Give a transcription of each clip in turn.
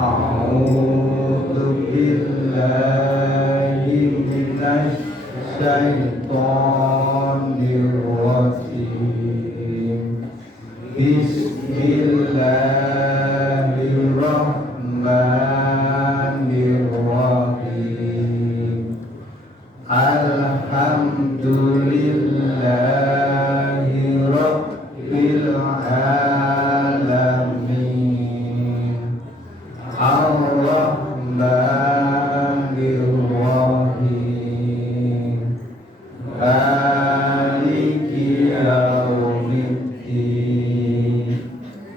A'udzu billahi minasy syaithanir rajim. Bismillahirrahmanirrahim. Alhamdulillahi rabbil alamin. Ar-Rahmanir-Rahim. Maliki yaumiddin.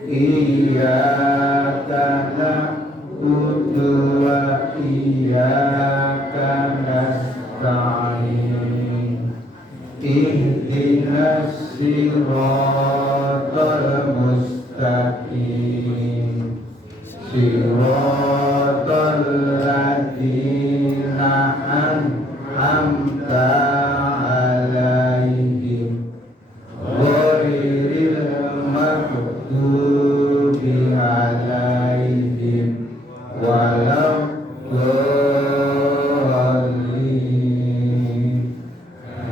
Iyyaka na'budu wa iyyaka nasta'in. Ihdinas siratal mustaqim. Siratal ladzina an'amta 'alaihim ghairil maghdubi 'alaihim waladdallin.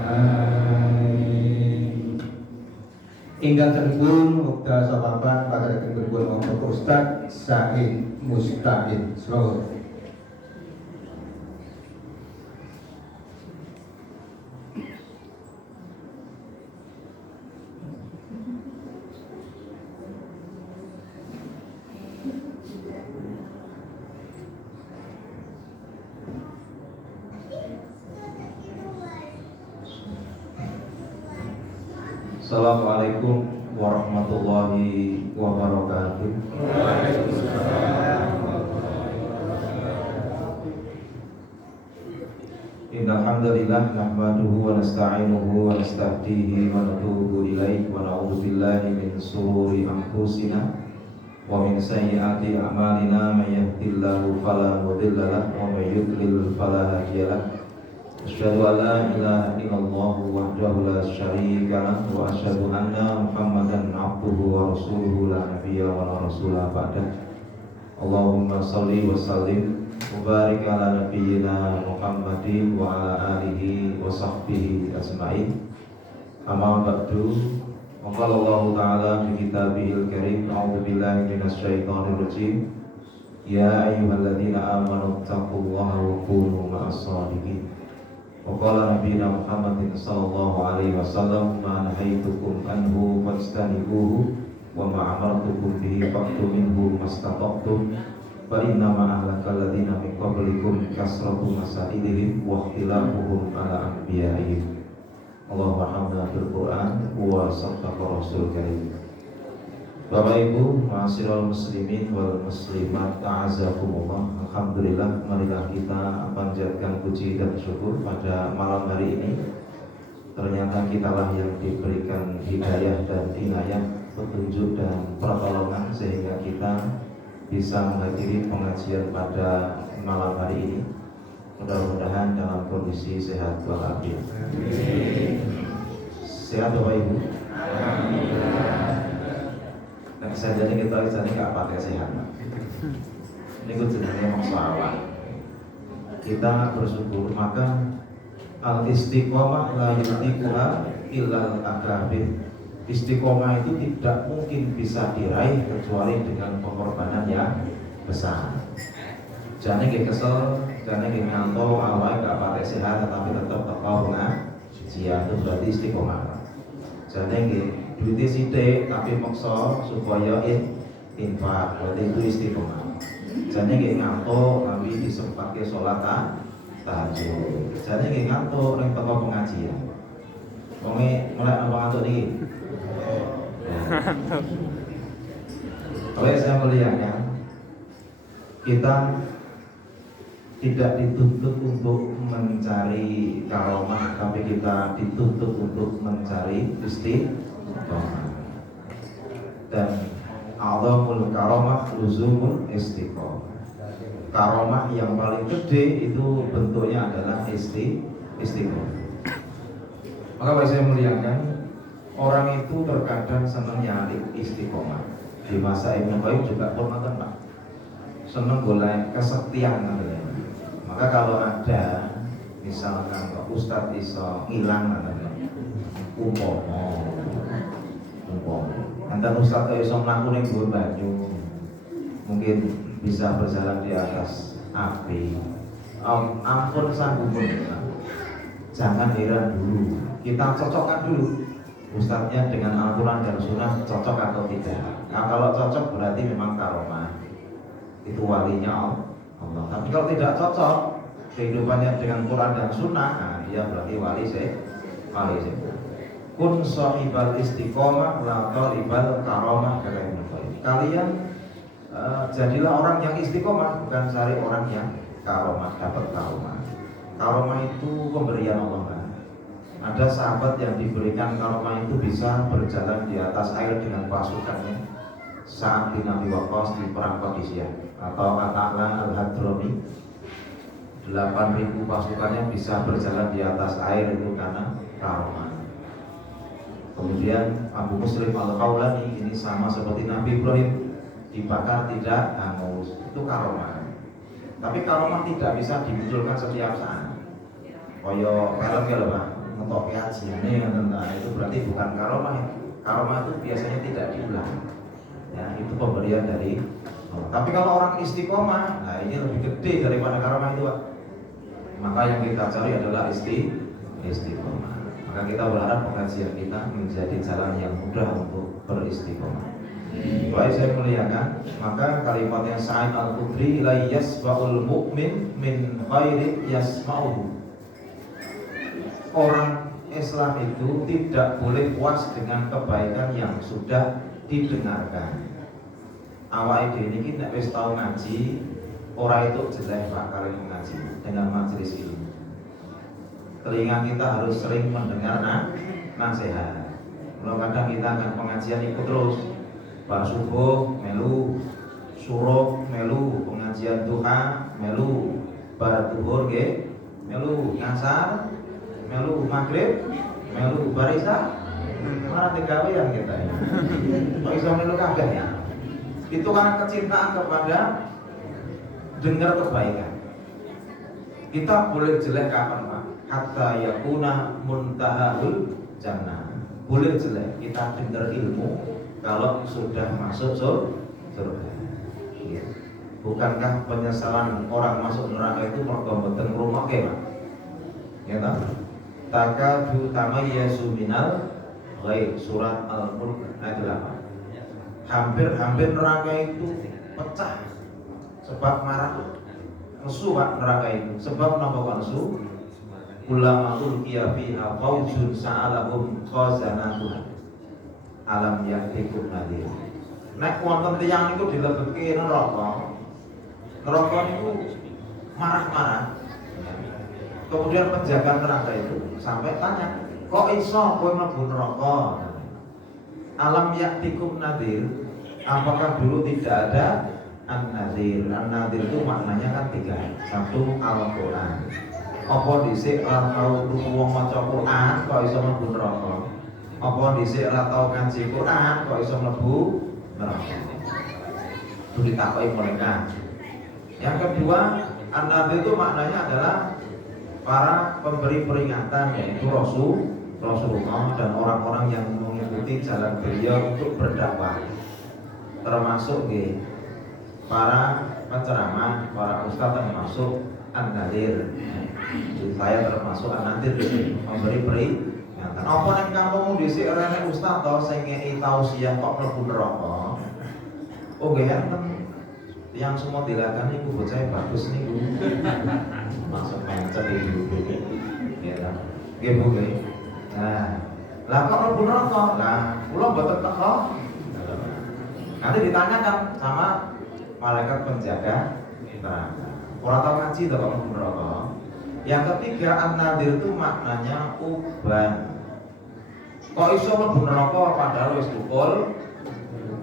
Amin. Ingkang pun muga sababan pada kebetulan Bapak Ustaz Said Mustaqim. Selamat. Assalamualaikum warahmatullahi wabarakatuh. Innal hamdalillah nahmaduhu wa nasta'inuhu wa nasta'dihi wa natubu ilaihi wa na'udzu billahi min shururi anfusina wa min sayyiati a'malina may yahdihillahu fala mudilla lahu wa may yudlil fala hadiya lahu. Asyhadu an la ilaha illallah wahdahu la syarika lahu wa asyhadu anna Muhammadan abduhu wa rasuluhu la nabiyya wa la rasula ba'da. Allahumma shalli wa sallim wa barik ala nabiyyina Muhammadin wa ala alihi wa sahbihi ajma'in. Amma ba'du. Wa qala Allah ta'ala fi kitabihil karim, a'udzu billahi minasy syaithanir rajim. Ya ayyuhalladzina amanu taqullaha wa kunu ma'as shadiqin. Wa qala nabiyina Muhammadin sallallahu alaihi wasallam, ma nahaitukum anhu fastanibuhu wa ma amartukum bihi fa'tu minhu mastata'tum fa inna ma ahlakal ladzina min qablikum kasratu masailihim wa ikhtilafuhum ala anbiya'ihim. Allahumma hamdana bil Qur'an wa saddaqa rasul karim. Bapak Ibu, ma'asyiral muslimin wal muslimat, a'azakumullah. Alhamdulillah, marilah kita panjatkan puji dan syukur pada malam hari ini. Ternyata kitalah yang diberikan hidayah dan inayah, petunjuk dan pertolongan sehingga kita bisa menghadiri pengajian pada malam hari ini. Mudah-mudahan dalam kondisi sehat walafiat. Sehat Bapak Ibu? Nah, saya jadi kita nggak pakai sehat. Ini kuncinya masalah. Kita bersyukur, maka al istiqomah la yutiquha illal akabir. Istiqomah itu tidak mungkin bisa diraih kecuali dengan pengorbanan yang besar. Jangan kayak kesel, jangan kayak ngantuk, awalnya nggak pakai sehat tetapi tetap tekau pengajian, itu berarti istiqomah. Jangan kayak duitnya sidik tapi maksa supaya infak, berarti itu istiqomah. Jangan kayak ngantuk tapi disempatkan sholat tahajud. Jangan kayak ngantuk yang tekau pengajian. Mulai apa ngantuk nih? Oleh saya melihatnya, kita tidak dituntut untuk mencari karomah, tapi kita dituntut untuk mencari istiqomah. Dan a'dhamul karomah luzumul istiqomah. Karomah yang paling gede itu bentuknya adalah istiqomah. Maka Bapak saya muliakan, orang itu terkadang senang nyari istiqomah. Di masa Ibnu Qayyim juga pernah Pak. seneng golek kesekian ngoten. Maka kalau ada misalkan kok Ustadz iso ngilang ngoten. Umpama antar Ustadz kok iso mlaku ning dhuwur banyu. Mungkin bisa berjalan di atas api. Ampun sanggupun. Jangan heran dulu. Kita cocokkan dulu Ustadznya dengan Al-Quran dan Sunnah cocok atau tidak. Nah kalau cocok berarti memang karomah, itu walinya Allah. Tapi kalau tidak cocok kehidupannya dengan Quran dan Sunnah, nah dia berarti wali saya. Kun sahibal istiqomah la talibal karomah, kata Ibnu Qayyim. Kalian jadilah orang yang istiqomah, bukan cari orang yang karomah, dapat karomah. Karomah itu pemberian Allah kan. Ada sahabat yang diberikan karomah itu bisa berjalan di atas air dengan pasukannya. Saat bin Abi Waqqas di perang Qadisiyah atau Ata'la al-Hadrami, 8.000 pasukannya bisa berjalan di atas air itu karena karomah. Kemudian Abu Muslim al-Khawlani ini sama seperti Nabi Ibrahim, dibakar tidak hangus, itu karomah. Tapi karomah tidak bisa dimunculkan setiap saat. Koyo film ya loh Pak, ngetok kajiannya tentang itu berarti bukan karomah. Karomah itu biasanya tidak diulang. Ya, itu pemberian dari Allah. Tapi kalau orang istiqomah, nah ini lebih gede daripada karomah itu Pak. Maka yang kita cari adalah istiqomah. Maka kita berharap pengajian kita menjadi jalan yang mudah untuk beristiqomah. Baik saya muliakan, maka kalimatnya Sa'id Al-Khudri, la yasba'ul mu'min min khairi yasma'uhu. Orang Islam itu tidak boleh puas dengan kebaikan yang sudah didengarkan. Awak ini kita wis tahu ngaji, orang itu jelek Pak kali mengaji dengan majelis ilmu. Telinga kita harus sering mendengar nasihat. Kalau kadang kita akan pengajian ikut terus, bar subuh melu, suruh melu, pengajian duha melu, bar duhur melu, ngasar melu, maghrib melu, barisa mana tiga yang kita ya. Kok bisa melu kabeh ya? Itu karena kecintaan kepada dengar kebaikan. Kita boleh jelek kapan Pak? Hatta yakuna muntahul jannah. Boleh jelek kita dengar ilmu kalau sudah masuk surga. Bukankah penyesalan orang masuk neraka itu mergo mboten ngrungokke Pak? Ya ta? Takadu tamayyazu minal ghaib, surat Al-Mulk ayat 8. Hampir neraka itu pecah sebab marah. Nesu Pak neraka itu. Sebab napa kok nesu? Ulama ulqiya fiha faujun sa'alahum khazanatuha alam ya'tikum nadir. Nek wonten tiyang niku dilebetke neraka. Neraka niku marah-marah. Kemudian penjaga neraka itu sampai tanya, kok iso kowe mlebu neraka? Alam ya'tikum nadir. Apakah dulu tidak ada an-nadir? An-nadir itu maknanya kan tiga. Satu, Al-Quran. Apa dhisik ora tau krungu wong maca Quran kok iso mlebu neraka? Apa dhisik ora tau ngaji Quran kok iso mlebu neraka? Itu ditakoki malaikat. Yang kedua, an-nadir itu maknanya adalah para pemberi peringatan, yaitu Rasulullah dan orang-orang yang mengikuti jalan beliau untuk berdakwah, termasuk para penceramah, para ustadz termasuk an-nadir. Saya termasuk an-nadir, memberi peringatan. Apa nek kamu dhisik rene ustadz to sing ngeki tausiah kok mlebu neraka? Oh nggih enten. Yang semua dilakukan niku bocah bagus niku. Masuk mencet itu. Ya ta. Nggih Bu nggih. Nah, lah kok mlebu neraka? Lah, kula mboten teko. Nanti ditanyakan sama malaikat penjaga neraka. Ora tau ngaji to kok mlebu neraka. Yang ketiga, an-nadir itu maknanya uban. Kok iso mlebu neraka padahal wis tukul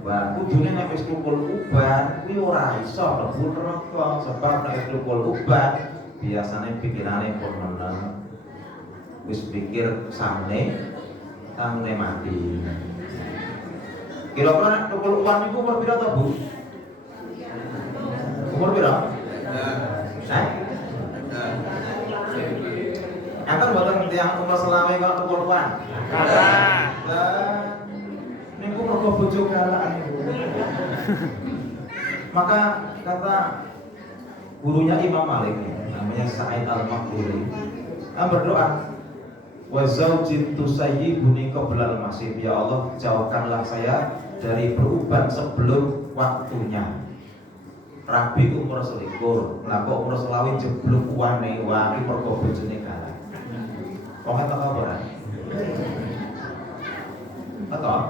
uban? Kudune nek wis tukul uban kuwi ora iso mlebu neraka, sebab nek wis tukul uban biasanya pikirane pun meneng. Wis pikir samne mati. Kira-kira nek tukul uban niku umur pira to, Bu? Umur piro? Enten boten tiyang umur selama kok tuwa-tuwan? Niku mergo bojo galak niku. Maka kata gurunya Imam Malik namanya Sa'id Al-Maqburi berdoa, wa zaujin tusayyibuni qabla al-masib, ya Allah jauhkanlah saya dari beruban sebelum waktunya. Rabi umur selikur, lah kok umur selawi jeblok wane wangi mergo bojone galak. Kok tak apa? Betul?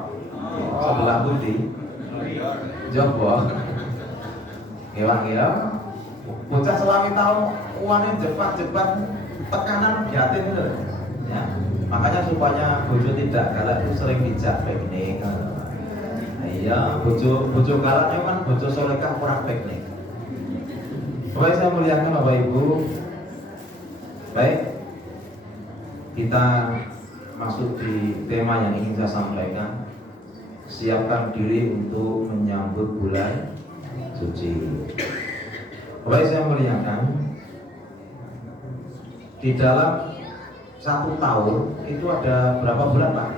Sebelah budi Jopo Gewa-gewa bocah selami tahu uangnya jepat-jepat tekanan yatim itu ya. Makanya supaya bojo tidak galak itu sering dijak piknik. Iya, bojo galaknya kan bojo solekah kurang piknik. Baik, saya muliakan Bapak Ibu. Baik, kita masuk di tema yang ingin saya sampaikan. Siapkan diri untuk menyambut bulan suci. Baik, saya muliakan, di dalam 1 tahun itu ada berapa bulan Pak?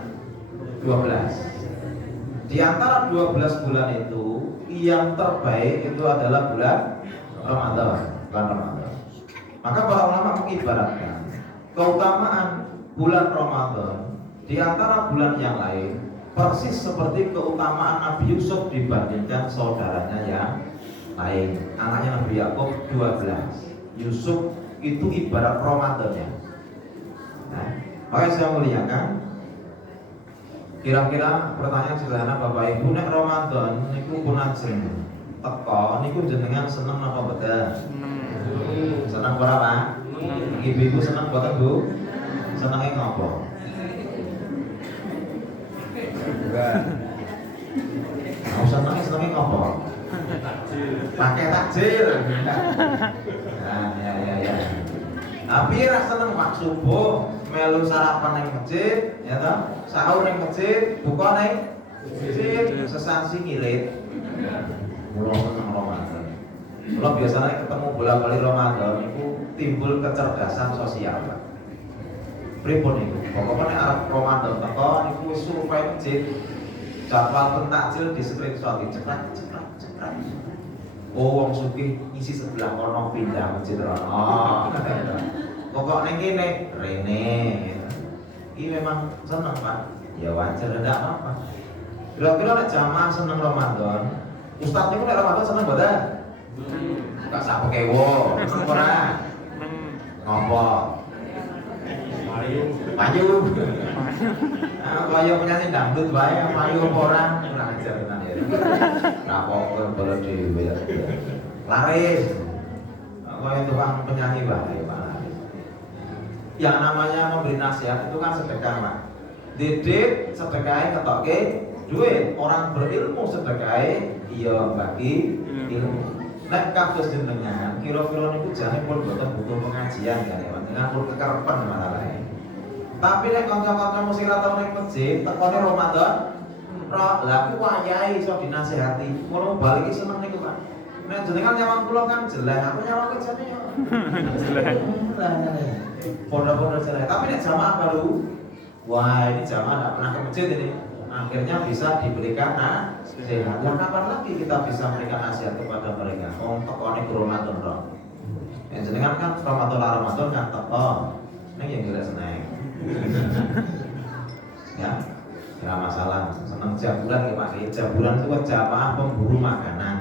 12. Di antara 12 bulan itu yang terbaik itu adalah bulan Ramadan. Maka para ulama mengibaratkan keutamaan bulan Ramadan di antara bulan yang lain persis seperti keutamaan Nabi Yusuf dibandingkan saudaranya yang lain. Anaknya Nabi Yakub 12. Yusuf itu ibarat Ramadannya. Nah, makanya saya muliakan. Kira-kira pertanyaan sederhana Bapak Ibu, nek Ramadan niku pun ajeng teko niku jenengan seneng apa betul? Seneng ora Pak? Ibu-ibu seneng boten Bu? Senenge ngopo? Mau senenge ngopo? Pakai takjil. Nah, ya. Tapi ra seneng Pak subuh melu sarapan ning masjid, ya toh? Sahur ning masjid, buka ning masjid, sesansi ngirit. Mula seneng Ramadan. Kalau biasanya ketemu bolak-balik Ramadan itu timbul kecerdasan sosial Pak. Pripun niku? Pokoknya arep Ramadan teko niku wis survei masjid. Jadwal pentakjil di screenshot cekrek. Oh, wong sugih isi sebelah kono pindah masjid rono. Pokok ning kene rene. Iki memang seneng Pak. Ya wajar ndak apa-apa. Kira-kira nek jamaah seneng Ramadan, ustaz niku nek Ramadan seneng boten? Enggak sak pekewo, seneng ora? Ngopo? Payu. Kaya penyanyi dangdut wae, payu apa ora? Ora ajar tenan ya. Rapopo bolo dhewe. Laris. Kaya tukang penyanyi wae, Pak. Yang namanya memberi nasihat itu kan sedekah, Pak. Didik sedekahe ketoke duit, orang berilmu sedekahe iya bagi ilmu. Nek kados jenengan kira-kira niku jane pun boten butuh pengajian kan ya, dengan pun kekerepen malah. Tapi nek kanca-kanca mesti ra tau ning masjid, tekone Ramadan, lah ku wayahe iso dinasehati. Ngono bali iki seneng niku, Pak. Nek jenengan nyawang kula kan jelek, aku nyawang jane yo. Jelek. Podo-podo jelek. Tapi nek jamaah baru, wah ini jamaah enggak pernah ke masjid ini. Akhirnya bisa diberikan nasihat. Lah kapan lagi kita bisa memberikan nasihat kepada mereka? Wong tekone ke Ramadan ro. Yang jenengan kan Ramadan kan teko. Ning yang jelas seneng. Ya, nggak masalah. Senang jaburan ya Pak. Jaburan itu kan jamaah pemburu makanan.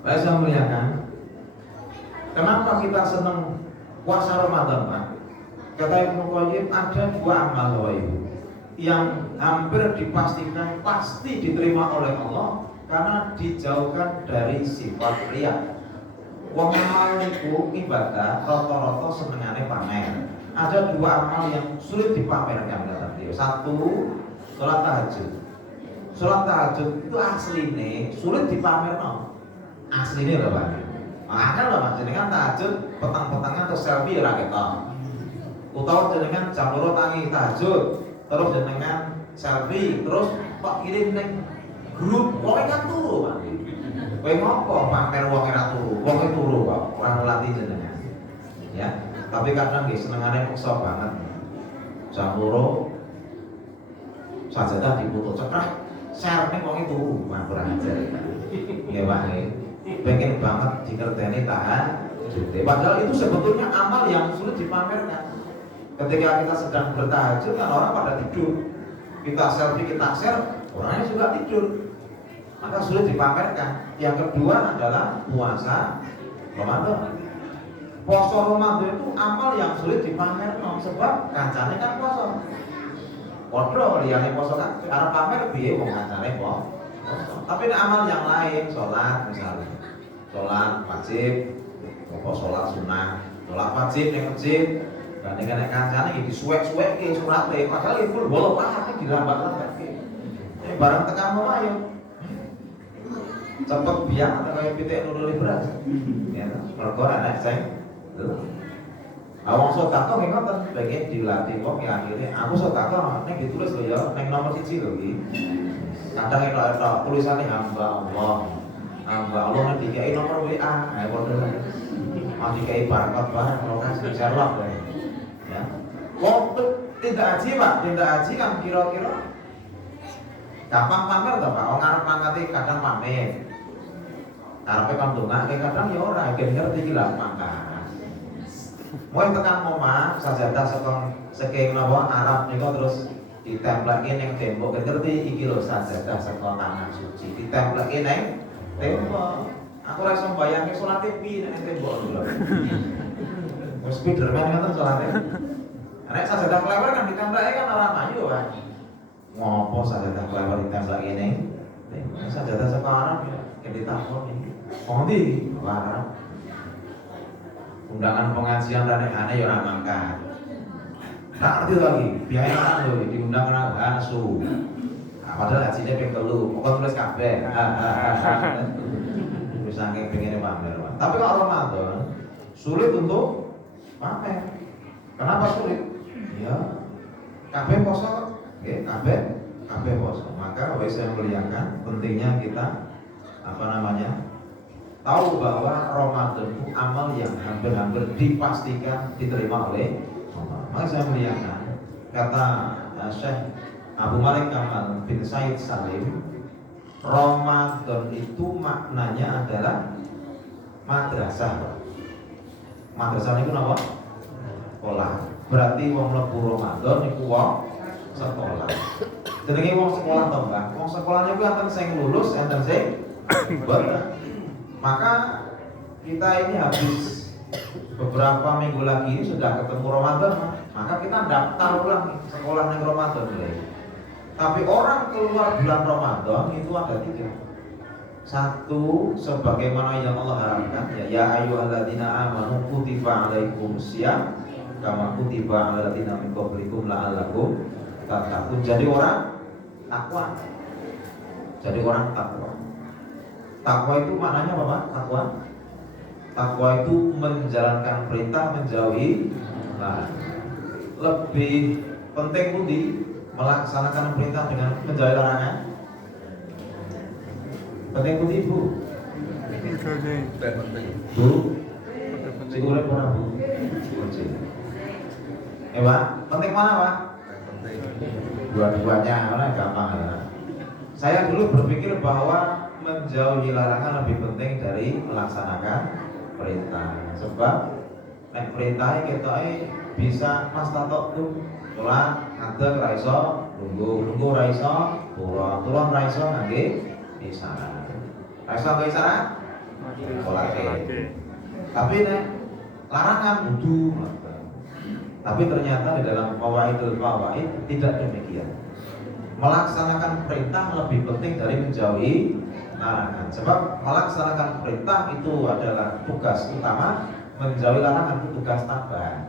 Baik, saya muliakan. Kenapa kita senang puasa Ramadan Pak? Kata Ibnu Qayyim ada 2 amal Bapak Ibu yang hampir dipastikan pasti diterima oleh Allah karena dijauhkan dari sifat riya. Wong amal niku ibadah rata-rata senengane pamer. Ada 2 amal yang sulit dipamerkan kata beliau. 1, sholat tahajud. Sholat tahajud itu asline sulit dipamerno. Asline lho Pak. Makanya lho Mas jenengan tahajud petang-petangan terus selfie ora ketok. Utawa jenengan jam 2 tangi tahajud, terus jenengan selfie, terus kok kirim ning grup, kowe kan turu Pak. Kowe ngopo pamer wong ora turu? Wong e turu kok, ora nulati jenengan. Ya, tapi kadang nggih senengane paksa banget. Jam 2 sajadah diputus cekrek, serene wong e turu, kurang ajar. Nggih, Pak. Pengen banget dikerteni tahan. Padahal itu sebetulnya amal yang sulit dipamerkan. Ketika kita sedang bertahajud kan orang pada tidur. Kita selfie, kita share, orangnya juga tidur. Maka sulit dipamerkan. Yang kedua adalah puasa Ramadan. Puasa Ramadan itu amal yang sulit dipamerkan sebab kancane kan puasa. Padha liyane puasa kan arep pamer piye wong kancane puasa. Tapi ada amal yang lain, sholat misalnya. Sholat wajib, apa sholat sunnah, sholat wajib yang wajib. Dan dengan kancane iki disuwek-suwek ke surate, padahal itu bolong pahat dilambat-lambat ke. Barang tekan mau ayo. Cepet biang atau kayak pitik nuruli beras. Ya, mergo anak saya. Awang sedekah nggih ngoten, pengen dilatih kok akhirnya aku sedekah nek ditulis lho ya, nek nomor 1 lho iki. Kadang itu tulisannya hamba Allah. Hamba Allah nek dikai nomor WA, padha. Ah dikai barcode barang lokasi Sherlock ya. Waktu tidak haji Pak, tidak haji kan kira-kira gampang pamer toh Pak, wong arep mangkate kadang pamit. Karepe kan ndongake kadang ya ora, gen ngerti iki lah mangkat. Mau tekan omah sajadah saking napa Arab niku terus ditemplake ning tembok, gen ngerti iki lho sajadah saka tanah suci. Ditemplake ning tembok. Aku ora iso mbayangke salate piye ning tembok lho. Wes Spiderman ngoten salate. Nek sajadah klewer kan ditemplake kan ora mayu kan. Ngopo sajadah klewer ditemplake ning tembok. Sajadah saka Arab ya, ken ditakoni. Wong ndi? Arab. Undangan pengajian dan aneh ya ora mangkat. Tak ngerti lagi, biaya lho diundang nang Hansu. Padahal hajine ping 3, pokok tulis kabeh. Wis saking pengene pamer. Tapi kalau Ramadan sulit untuk pamer. Kenapa sulit? Ya, kabeh poso, nggih, kabeh poso. Maka wis saya muliakan pentingnya kita tahu bahwa Ramadan itu amal yang hampir-hampir dipastikan diterima oleh Allah. Maka saya muliakan kata Syekh Abu Malik Kamal bin Said Salim, Ramadan itu maknanya adalah madrasah. Madrasah itu apa? Sekolah. Berarti wong mlebu Ramadan iku wong sekolah. Jenenge wong sekolah to, Mbak. Wong sekolahnya kuwi enten sing lulus, enten sing boten. Maka kita ini habis beberapa minggu lagi sudah ketemu Ramadan, maka kita daftar ulang sekolah ning Ramadan mulai. Tapi orang keluar bulan Ramadan itu ada 3. Satu, sebagaimana yang Allah harapkan, ya ayyuhalladzina amanu kutiba alaikumusiyam kama kutiba alal ladzina min qablikum la'allakum tattaqun. Jadi orang takwa. Takwa itu maknanya apa Pak? Takwa itu menjalankan perintah, menjauhi larangan. Lebih penting pundi melaksanakan perintah dengan menjauhi larangan? Penting pundi Bu? Bu? Sing urip ora Bu? Pak, penting mana Pak? Dua-duanya, karena gampang ya. Saya dulu berpikir bahwa menjauhi larangan lebih penting dari melaksanakan perintah. Sebab nek perintah kita bisa mas tatok tuh sholat ngadeg ra iso lungguh ra iso turun ra iso ngangge isyarat. Ra iso ngangge isyarat sholat. Tapi nek larangan kudu. Tapi ternyata di dalam Fawaidul Fawaid tidak demikian. Melaksanakan perintah lebih penting dari menjauhi larangan. Sebab melaksanakan perintah itu adalah tugas utama, menjauhi larangan itu tugas tambahan.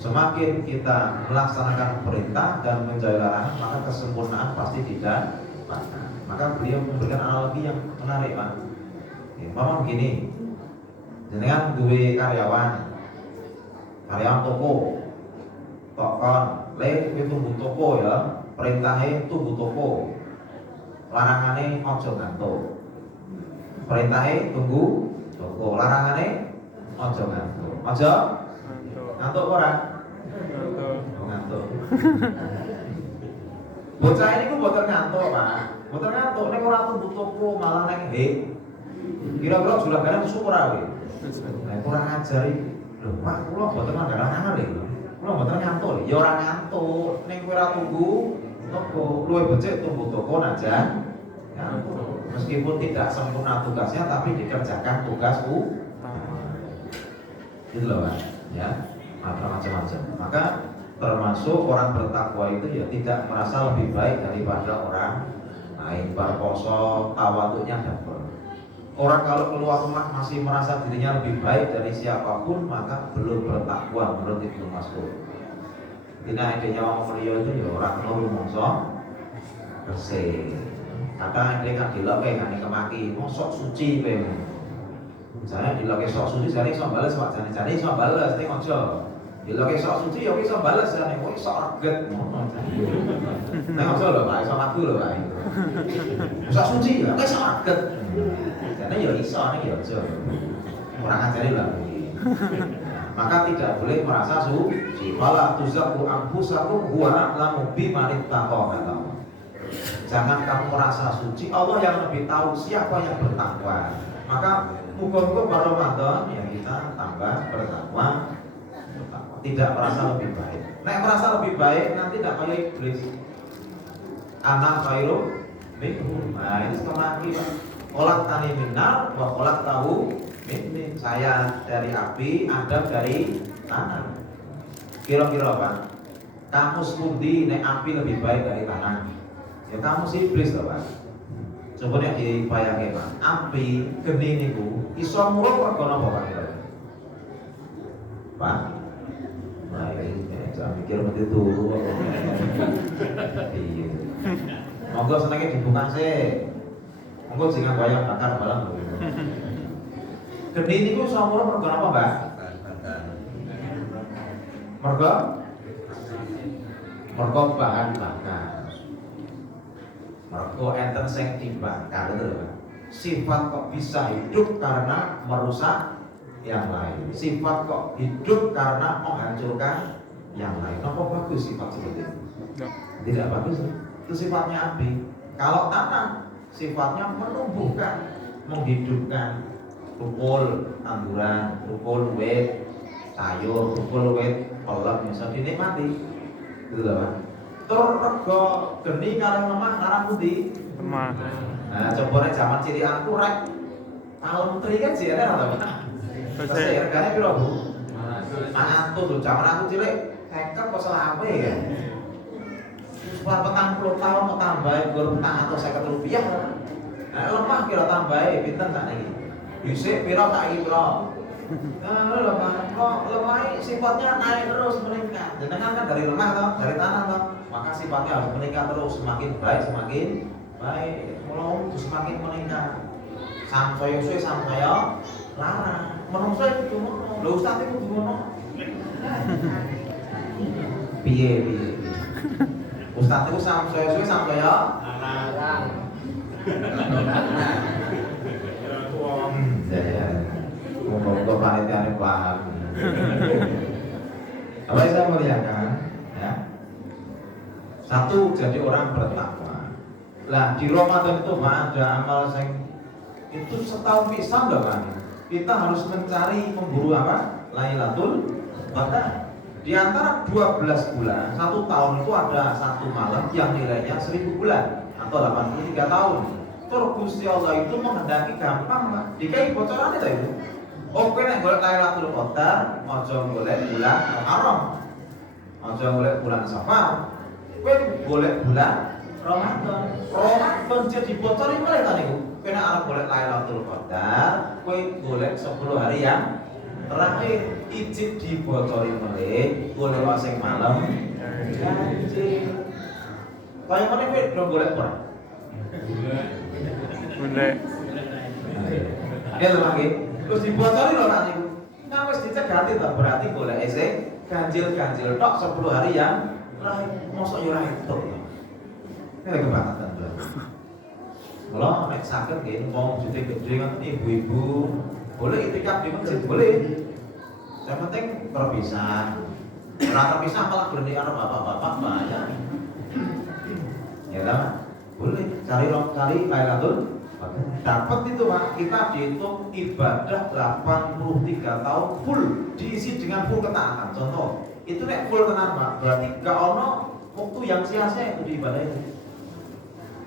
Semakin kita melaksanakan perintah dan menjauhi larangan, maka kesempurnaan pasti didapatkan. Maka beliau memberikan analogi yang menarik, Pak. Mama begini, jenengan duwe karyawan toko, tokon, itu tunggu toko ya. Perintahnya tunggu toko, larangannya ojo ngantuk. Perintahe tunggu toko, larangane aja ngantuk. Aja ngantuk ora? Ngantuk. Bocah ini ku boten ngantuk, Pak. Boten ngantuk ning ora tunggu toko malah ning kira-kira julagan syukur ae. Lah kurang ajar iki. Lho, Pak, kula boten ngandel-ngandel lho. Kula boten ngantuk lho. Ya ora ngantuk, ning kowe ora tunggu toko, luwe becik tunggu toko najan ngantuk. Meskipun tidak sempurna tugasnya tapi dikerjakan tugas itu loh, Pak. Ya, macam-macam. Maka termasuk orang bertakwa itu ya tidak merasa lebih baik daripada orang lain. Berposo tawaduknya dapat. Orang kalau keluar rumah masih merasa dirinya lebih baik dari siapapun, maka belum bertakwa menurut Ibnu Mas'ud. Dina idenya wong liya itu ya ora kena rumangsa bersih. Kadang dia kan diloke ngene kemaki, mosok suci kowe. Misalnya diloke sok suci jane iso bales, Pak. Jane iso bales ning aja. Diloke sok suci ya iso bales jane kowe iso reget ngono. Nek aja lho, Pak, iso matu lho, Pak. Sok suci ya kowe iso reget. Jane ya iso ning ya aja. Kurang ajare lho. Maka tidak boleh merasa suci. Fala tuzakku anfusakum huwa a'lamu biman ittaqa. Jangan kamu merasa suci, Allah yang lebih tahu siapa yang bertakwa. Maka muka-muka pada Ramadan ya kita tambah bertakwa. Tidak merasa lebih baik. Nek merasa lebih baik nanti tidak kayak iblis. Anak khairu minhum. Nah ini semaki kolak tani minar, wa kolak tahu min. Saya dari api, Adam dari tanah. Kira-kira apa? Kamu sepundi nek api lebih baik dari tanah? Ya kamu sih iblis loh, Pak. Coba nek dibayangke, Pak. Api geni niku iso mulo kok ana apa, Pak? Pak. Nah, ini jangan mikir mesti turu kok. Iya. Monggo senenge dibungkas sih. Monggo jangan bayang bakar barang. Geni niku iso mulo mergo apa, Mbak? Mergo bahan bakar. Mergo enten sing dibakar itu lho. Sifat kok bisa hidup karena merusak yang lain. Sifat kok hidup karena menghancurkan yang lain. Apa bagus sifat seperti itu? Tidak bagus. Itu sifatnya api. Kalau tanah sifatnya menumbuhkan, menghidupkan. Tukul tanduran, tukul wit, sayur, tukul wit, pelek bisa dinikmati. Gitu loh, Pak. Terus rego geni kalau lemah larang pundi? Lemah. Nah, coba nek zaman cilianku rek palem tri kan sih ada apa? Terus regane piro, Bu? 500 lho. Zaman aku cilik kekep kok selawe ya. Wis 40 tahun mau tambahin Rp450. Nah, lemah kira tambahin pinten sak niki? Dhisik piro tak iki piro? Lemah sifatnya naik terus meningkat. Jenengan kan dari lemah toh, dari tanah toh, maka sifatnya harus meningkat terus, semakin baik. Mulai semakin meningkat. Sampai suwe sampai larang. Menungso itu ngono. Lho Ustaz itu ngono. Piye. Ustaz itu sampai suwe sampai larang. Ya. Moga-moga panitia ini paham. Apa yang saya muliakan? Ya. Satu, jadi orang bertakwa. Lah di Ramadan itu ada amal yang itu setahun pisan loh, Pak. Kita harus mencari memburu apa? Lailatul Qadar. Di antara 12 bulan, 1 tahun itu ada 1 malam yang nilainya 1000 bulan atau 83 tahun. Terus Gusti Allah itu menghendaki gampang, Pak. Dikai bocoran itu. Oke, nek golek Lailatul Qadar, aja golek bulan Muharram. Aja golek bulan Safar. Kowe golek bulan Ramadan. Ramadan jadi bocori mulai ta niku. Kowe nek arep golek Lailatul Qadar, kowe golek 10 hari yang terakhir ijib dibocori mulai, golek sing malam. Janji. Kaya ngene kowe do golek ora? Golek. Ya lagi. Terus dibocori lho nanti. Nah wis dicegati ta berarti golek sing ganjil-ganjil tok 10 hari yang terakhir. Mosok yo ora entuk. Ini kebangetan, Bro. Kalau nek sakit gini, mau jadi gede kan ibu-ibu boleh itikaf di masjid, boleh. Yang penting terpisah. Kalau terpisah malah berhenti karo bapak-bapak bahaya. Ya kan? Boleh cari Lailatul Qadar. Dapat itu Pak, kita dihitung ibadah 83 tahun full, diisi dengan full ketaatan. Contoh, itu nek full tenan Pak, berarti gak ono waktu yang sia-sia itu di ibadah itu.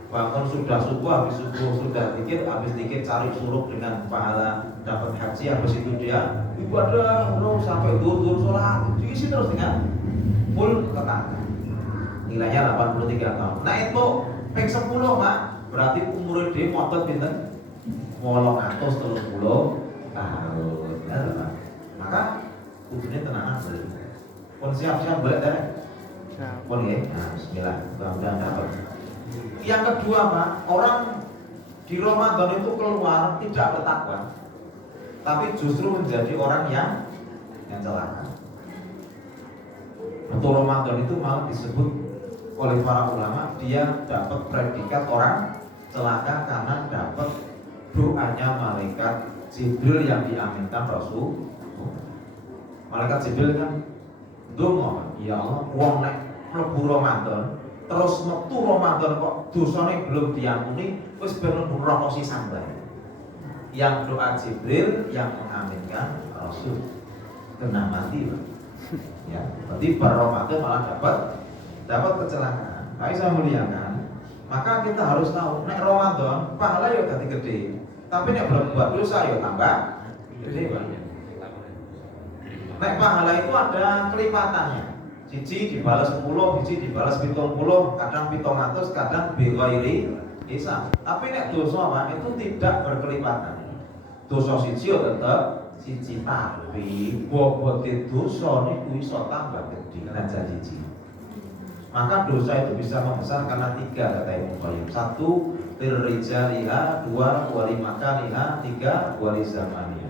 Bahkan sudah subuh, habis subuh sudah dikit, habis dikit cari suluk dengan pahala dapat haji, habis itu dia ibadah sampai dur sholat, diisi terus dengan full ketaatan. Nilainya 83 tahun. Nah itu peng 10 Pak, berarti umur dia motot pinten 830 tahun. Ya, Pak. Maka kudunya tenanan beli. Pun siap-siap boleh teh. Pun ya. Nah, bismillah, mudah-mudahan dapat. Yang kedua Pak, orang di Ramadan itu keluar tidak bertakwa, tapi justru menjadi orang yang celaka. Untuk Ramadan itu malah disebut oleh para ulama dia dapat predikat orang celaka karena dapat doanya malaikat Jibril yang diaminkan Rasul. Malaikat Jibril kan donga, ya Allah, wong nek mlebu Ramadan terus metu Ramadan kok dosane belum diampuni, wis ben mlebu neraka sisan bae. Yang doa Jibril yang mengaminkan Rasul kena mati, Pak. Ya, berarti per Ramadan malah dapat kecelakaan. Baik saya muliakan, maka kita harus tahu nek Ramadan pahala yo dadi gede, tapi nek berbuat dosa yo tambah gede banyak. Nek pahala itu ada kelipatannya. Siji dibalas 10, siji dibalas 70, kadang 700, kadang bighairi hisab. Tapi nek dosa Pak itu tidak berkelipatan. Dosa siji yo tetep siji, tapi bobote dosa niku iso tambah gede aja siji. Maka dosa itu bisa membesar karena 3 kata Ibnu Qayyim. 1 lirrijaliha, 2 walimakaniha, 3 walizamaniha.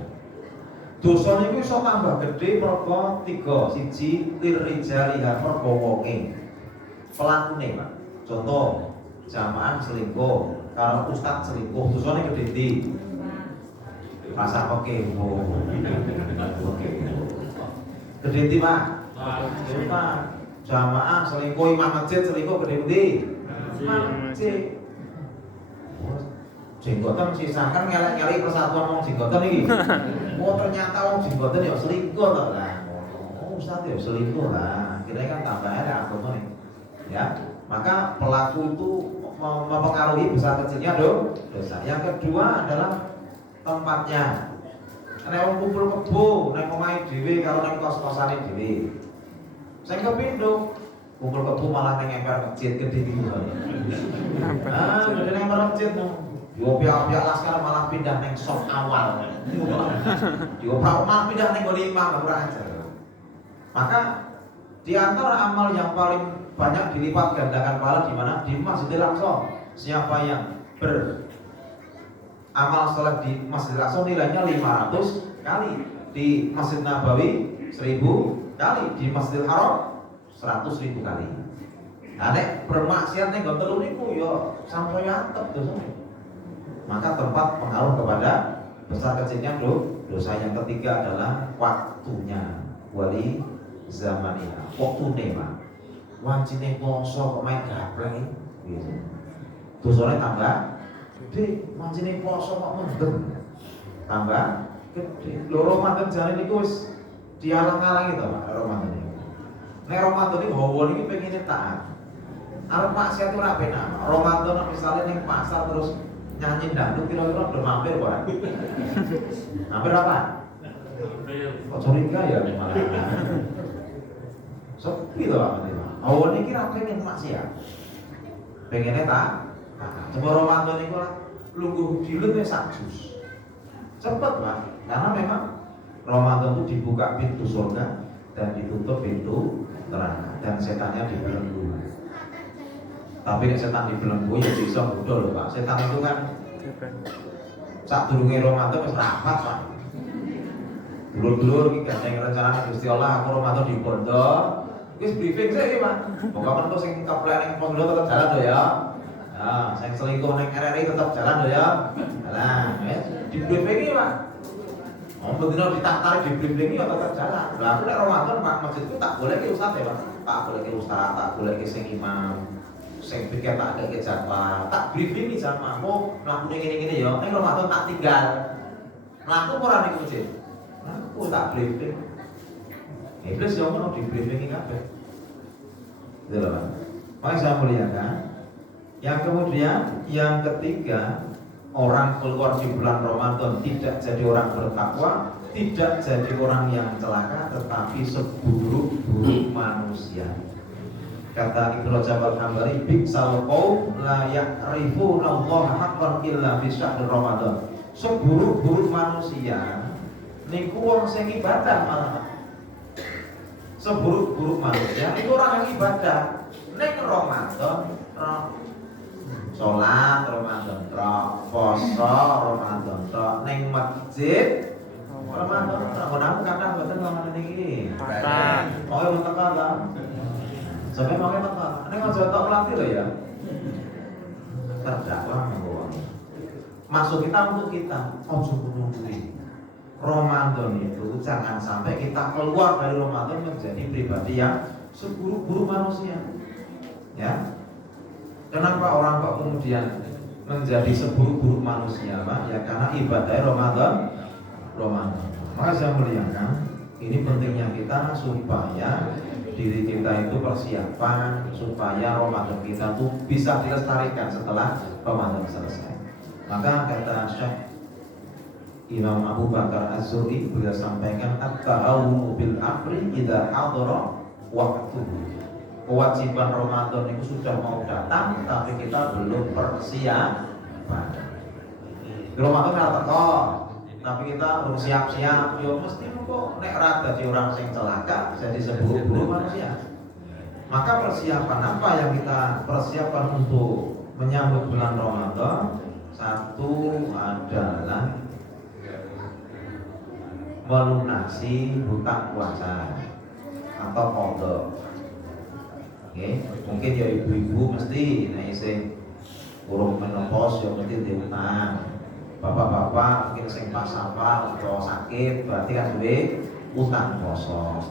Dosa niku iso tambah gede mergo 3, siji lirrijaliha mergo wonge. Pelakune, Pak. Contoh, jamaah selingkuh, karo ustaz selingkuh, dosane gede ndi? Masa oke, gede ndi, Pak? Pak. Jamaah selingkuh, imam masjid selingkuh gede ndi? Masjid. Jenggotan sisa kan ngelak-ngelak persatuan wong jenggotan iki. Oh ternyata wong jenggotan ya selingkuh to lah. Oh ustaz ya selingkuh lah. Kira kan tambahnya ada apa nih? Ya. Maka pelaku itu mempengaruhi besar kecilnya dosa. Yang kedua adalah tempatnya. Nek wong kumpul kebo, nek omahe dhewe karo nek kos-kosane dhewe. Sing kepindho kumpul kebo malah ning emper masjid gede iki. Gede ning emper masjid no. Yo pihak-pihak laskar malah pindah ning sop awal. Yo malah pindah ning gone imam ora ajar. Maka di antara amal yang paling banyak dilipat gandakan pahala di mana? Di Masjidil Aqsa. Siapa yang amal salat di Masjidil Aqsa nilainya 500 kali, di Masjid Nabawi 1000 kali, di Masjidil Haram 100.000 kali. Nah, nek bermaksiat ning nggon telu niku ya sampai antep dosane. Maka tempat pengaruh kepada besar kecilnya dosa. Yang ketiga adalah waktunya, wali zamannya, waktune Pak. Wajine poso kok main gaplek gitu. Dosane tambah gede, wajine poso kok mendem tambah gede. Lho Ramadan jane niku wis dialang-alangi to Pak Ramadan niku. Nek Ramadan iki hawa niki pengine taat. Arep maksiat ora penak. Ramadan misalnya ning pasar terus nyanyi dangdut kira-kira udah mampir Pak. Mampir apa? Kok curiga ya malah. Sepi to Pak. Awon iki ra pengen maksiat. Pengene ta? Coba Ramadan iku lah lungguh dilut wis sak jus. Cepet Pak. Karena memang Ramadan itu dibuka pintu surga dan ditutup pintu neraka dan setannya dibelenggu. Tapi nek setan dibelenggu ya bisa bodho lho Pak. Setan itu kan sak durunge Ramadan wis rapat Pak. Dulur-dulur iki gandeng rencana Gusti Allah aku Ramadan di pondok. Wis briefing saya iki Pak. Pokoke mentu sing keplek ning pondok tetep jalan lho ya. Ya, saya selingkuh naik RRI tetap jalan loh ya. Nah, di briefing Pak. Om betul ditarik di briefing tetap jalan. Lah aku nek Ramadan Pak masjidku tak boleh ke ustaz ya Pak. Tak boleh ke ustaz, tak boleh ke sing imam. Sing pikir tak ada ke jadwal. Tak briefing iki jamaah. Oh, mlaku ngene-ngene ya. Nek Ramadan tak tinggal. Mlaku ora ning masjid. Aku tak briefing. Iblis yang mau di briefing kabeh. Gitu loh Pak. Maka saya muliakan. Yang kemudian yang ketiga, orang keluar di bulan Ramadan tidak jadi orang bertakwa, tidak jadi orang yang celaka, tetapi seburuk-buruk manusia. Kata Ibnu Rajab Al-Hambali, bi'sal qaum la ya'rifuna Allah haqqan illa fi syahr Ramadan. Seburuk-buruk manusia niku wong sing ibadah malah. Seburuk-buruk manusia itu orang yang ibadah. Nek Ramadan sholat Ramadan, poso Ramadan, neng masjid Ramadan. Aku kadang betul ngomong ini. Mau yang kata, sampai mau yang kata. Neng aja tak latih loh ya. Terdakwa bahwa masuk kita untuk kita. Oh sebelum Ramadan itu jangan sampai kita keluar dari Ramadan menjadi pribadi yang seburuk-buruk manusia. Ya. Kenapa orang kok kemudian menjadi seburuk-buruk manusia, Pak? Ya karena ibadah Ramadan. Maka saya muliakan, ini pentingnya kita supaya diri kita itu persiapan supaya Ramadan kita tuh bisa dilestarikan setelah Ramadan selesai. Maka kata Syekh Imam Abu Bakar Az-Zuri beliau sampaikan at-ta'awunu bil amri idza hadara waqtuhu. Kewajiban Ramadan itu sudah mau datang, tapi kita belum persiapan. Ramadan ora teko, tapi kita belum siap-siap. Yo mesti kok nek ora dadi orang sing celaka, jadi seburuk-buruk manusia. Maka persiapan apa yang kita persiapkan untuk menyambut bulan Ramadan? Satu adalah melunasi hutang puasa atau qadha. Oke, mungkin ya ibu-ibu mesti nek isih urung menopause ya mesti diutang. Bapak-bapak mungkin sing pas apa atau sakit berarti kan duwe utang poso.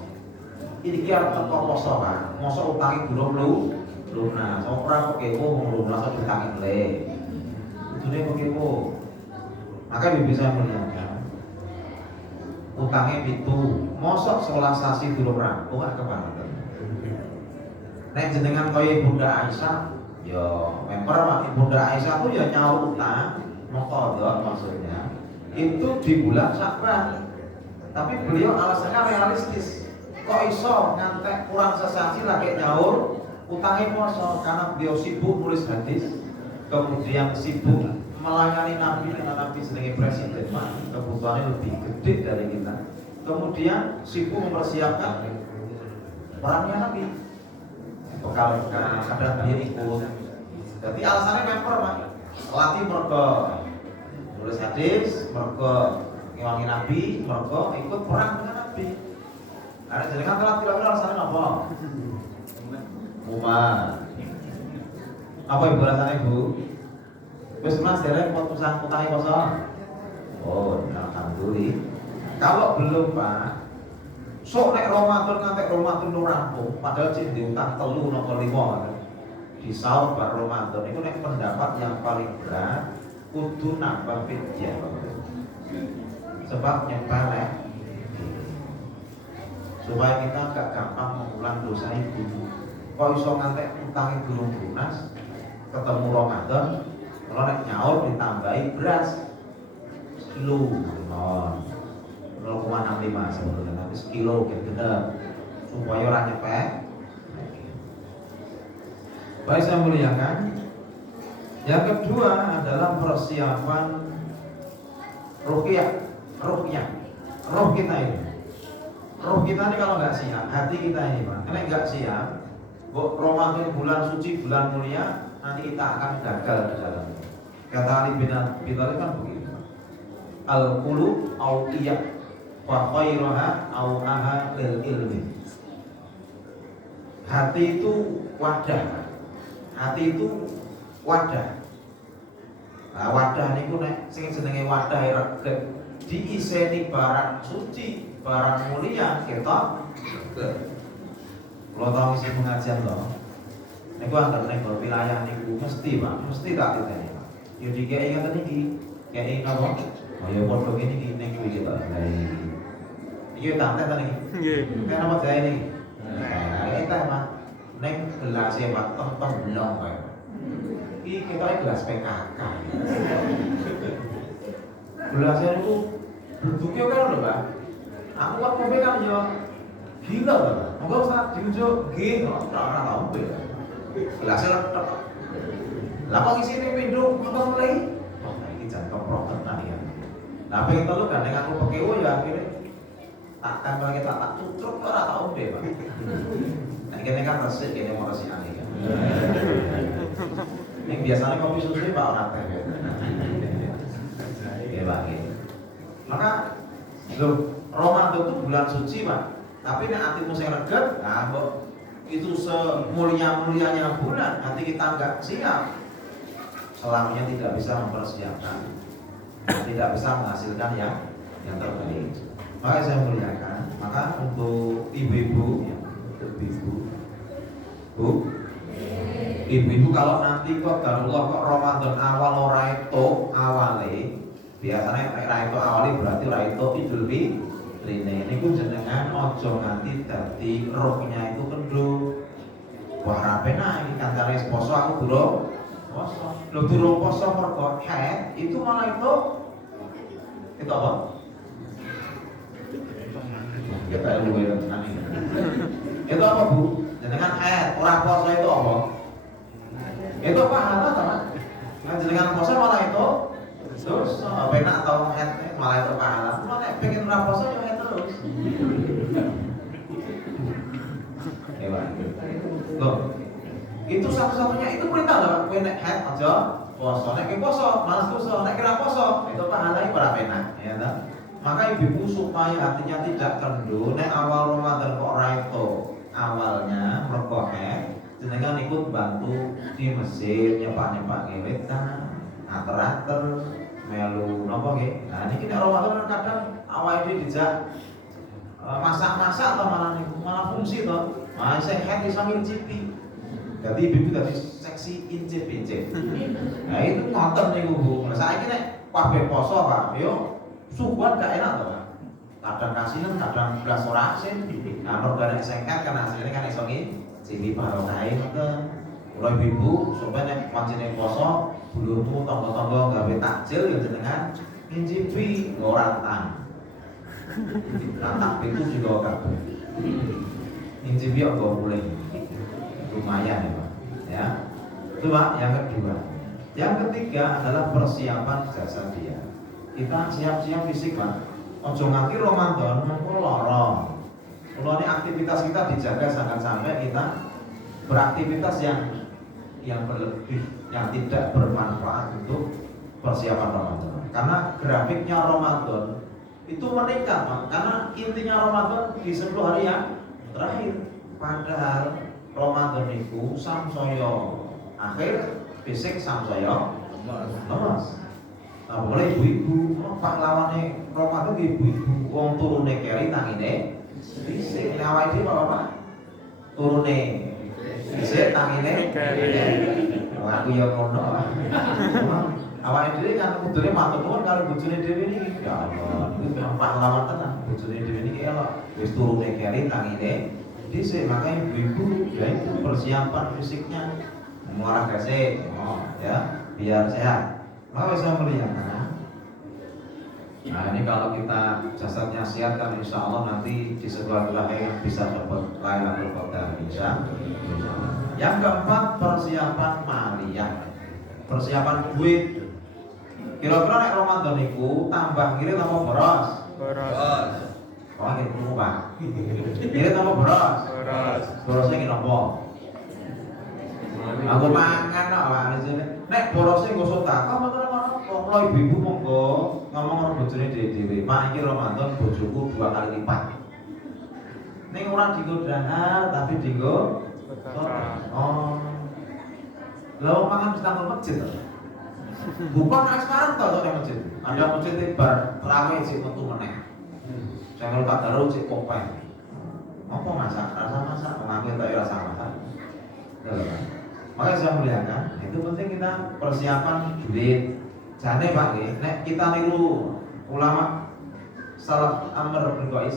Iki arep teko poso Pak. Mosok utange durung lunas. Ora kok kewo mung lunas kok utange le. Kudune kok kewo. Maka bisa menanyakan utangnya itu mosok sekolah sasi durung rampung kebangetan. Nek jenengan kaya Bunda Aisyah, ya member Pak Bunda Aisyah tuh ya nyaur utang, mengqadha maksudnya. Itu di bulan Sya'ban. Tapi beliau alasannya realistis. Kok iso ngantek kurang sesasi lagi nyaur utangnya poso karena beliau sibuk nulis hadis, kemudian sibuk melayani Nabi dengan Nabi sebagai presiden, Pak. Kebutuhannya lebih gede dari kita. Kemudian sibuk mempersiapkan perannya Nabi. Bekal kadang dia ikut. Jadi alasannya member Pak. Latih mergo nulis hadis, mergo ngewangi Nabi, mergo ikut perang dengan Nabi. Karena jenengan telat kira-kira alasannya apa? Umar. Apa ibu alasannya ibu? Wis Mas dereng putusan utange poso. Oh, alhamdulillah. Kalau belum Pak, sok nek Ramadan ngantek Ramadan lu rampung, padahal cek diutang 3 napa 5 di sahur bar Ramadan itu nek pendapat yang paling berat kudu nambah fidyah. Sebab nyepelek supaya kita gak gampang mengulang dosa itu. Kok iso ngantek utang durung lunas, ketemu Ramadan, kalau nek nyaur ditambahi beras sekilo, 0,65 sebenarnya, tapi sekilo gitu supaya orang nyepek. Baik saya muliakan. Yang kedua adalah persiapan ruqyah. Roh kita ini. Roh kita ini kalau nggak siap, hati kita ini Pak, kalau nggak siap, Ramadan bulan suci, bulan mulia, nanti kita akan gagal di dalam. Kata Ali bin Abi Thalib kan begitu. Al-qulub awqiyah wa khairuha awqaha lil ilmi. Hati itu wadah. Hati itu wadah. Nah, wadah niku nek sing jenenge wadah reget diiseni barang suci, barang mulia kita. Kalau tahu isi pengajian loh, niku antar nek wilayah niku mesti Pak, mesti tak titeni Pak. Yo dikek ingatan iki, kayak apa? Oh ya padha ngene iki ning iki kita. Iki tak teh iki. Nggih. Kan apa gawe niki? Nah, kita Pak. Ning gelas e Pak, tong belong Pak. Iki kita gelas PKK. Gelasnya itu bentuknya kan lho Pak. Aku kan ngombe kan yo gila Pak. Monggo Ustaz diunjuk nggih, ora tau be. Gelasnya letek. Lah kok isine pindho monggo mulai. Oh, iki jan keprok tenan ya. Lah pengen telu gandeng aku pekewo ya akhirnya tak tempel kita tak tutruk ora tau be Pak. Nah kene kan resik kene mau resikane ya. Ini biasanya kopi susu Pak ora teh. Ya Pak. Maka loh, Ramadan itu bulan suci Pak. Tapi nek hatimu sing reget, nah kok itu semulia-mulianya bulan, hati kita enggak siap. Selamanya tidak bisa mempersiapkan, tidak bisa menghasilkan yang terbaik. Maka saya muliakan. Maka untuk ibu-ibu, ya, untuk ibu-ibu kalau nanti kok darullah kok Ramadan awal ora itu awale, biasanya ora itu awale berarti ora itu Idul Fitri. Niku jenengan ojo nganti dadi rohnya itu kenduk. Wah rapena iki kancane poso aku durung poso. Lho durung poso mergo haid itu malah itu apa? Kita luwe tenan iki. Itu apa Bu? Jenengan haid ora poso itu apa? Itu pahala teman. Nah jenengan poso malah itu dosa. Penak atau haid malah itu pahala. Kalau nek pengen ora poso yo haid terus. Loh, itu satu-satunya itu perintah loh. Kowe nek haid aja poso, nek poso malas dosa, nek kira poso itu pahalanya ora penak, ya ta? Maka ibu supaya hatinya tidak kendur, nek awal Ramadan kok ora itu awalnya mergo haid, jenengan ikut bantu di masjid nyepak-nyepak ngewetan, ater-ater, melu napa nggih. Nah niki nek Ramadan kadang awake dhewe dijak masak-masak atau malah fungsi toh. Nah, saya happy sambil cipi. Jadi ibu tadi seksi incip-incip. Nah itu ngoten nih Bu. Nah saya ini kabeh poso Pak. Yo suguhan gak enak toh Pak. Kadang kasihan, kadang belas ora asin. Nah mergo sengkat kan hasilnya kan iso cipi barokah ngoten. Kula ibu sampe nek pancene poso, bulurmu tangga-tangga gawe takjil ya jenengan ngincipi ora tang. Nah, itu juga kabeh. Inci biok kok boleh lumayan ya Pak. Ya, itu Pak yang kedua. Yang ketiga adalah persiapan jasa dia. Kita siap-siap fisik Pak. Ojo nganti Ramadan mengko lara. Kalau ini aktivitas kita dijaga jangan sampai kita beraktivitas yang berlebih, yang tidak bermanfaat untuk persiapan Ramadan. Karena grafiknya Ramadan itu meningkat Pak. Karena intinya Ramadan di 10 hari yang terakhir. Padahal Ramadan itu samsaya akhir fisik samsaya lemas. Nah boleh ibu-ibu pahlawane Ramadan ibu-ibu wong turune keri tangine fisik. Awake dhewe apa? Turune fisik tangine keri. Aku ya ngono. Awake dhewe kan kudune matur nuwun karo bojone dhewe niki. Ya Allah, niku pahlawan tenan. Bojone dhewe niki elok. Wis turune keri tangine dhisik, makanya ibu-ibu ya itu persiapan fisiknya olahraga sih, ya biar sehat. Maka saya melihat, nah ini kalau kita jasadnya sehat kan insya Allah nanti di sebuah wilayah yang bisa dapat Lailatul Qadar insya Allah. Yang keempat persiapan maliyah, persiapan duit. Kira-kira nek Ramadan niku tambah kiri tambah boros. Oh nggih krungu Pak. Kiri tambah boros. Borosnya ki napa? Aku mangan kok Pak. Nek borosnya nggo sedekah mboten apa-apa. Kula ibu-ibu monggo ngomong karo bojone dhewe-dhewe. Pak iki Ramadan bojoku 2 kali lipat. Ning ora dienggo dahar tapi dienggo sedekah. Oh. Lah mangan wis nang masjid. Bukan sekarang tau ada masjid. Ada masjid di bar rame sih metu meneh. Jangan lupa taruh cek kopi. Apa masak? Rasa masak, mengambil tapi rasa masak. Makanya saya muliakan, itu penting kita persiapan duit. Jane Pak, nek kita niru ulama salaf Amr bin Qais,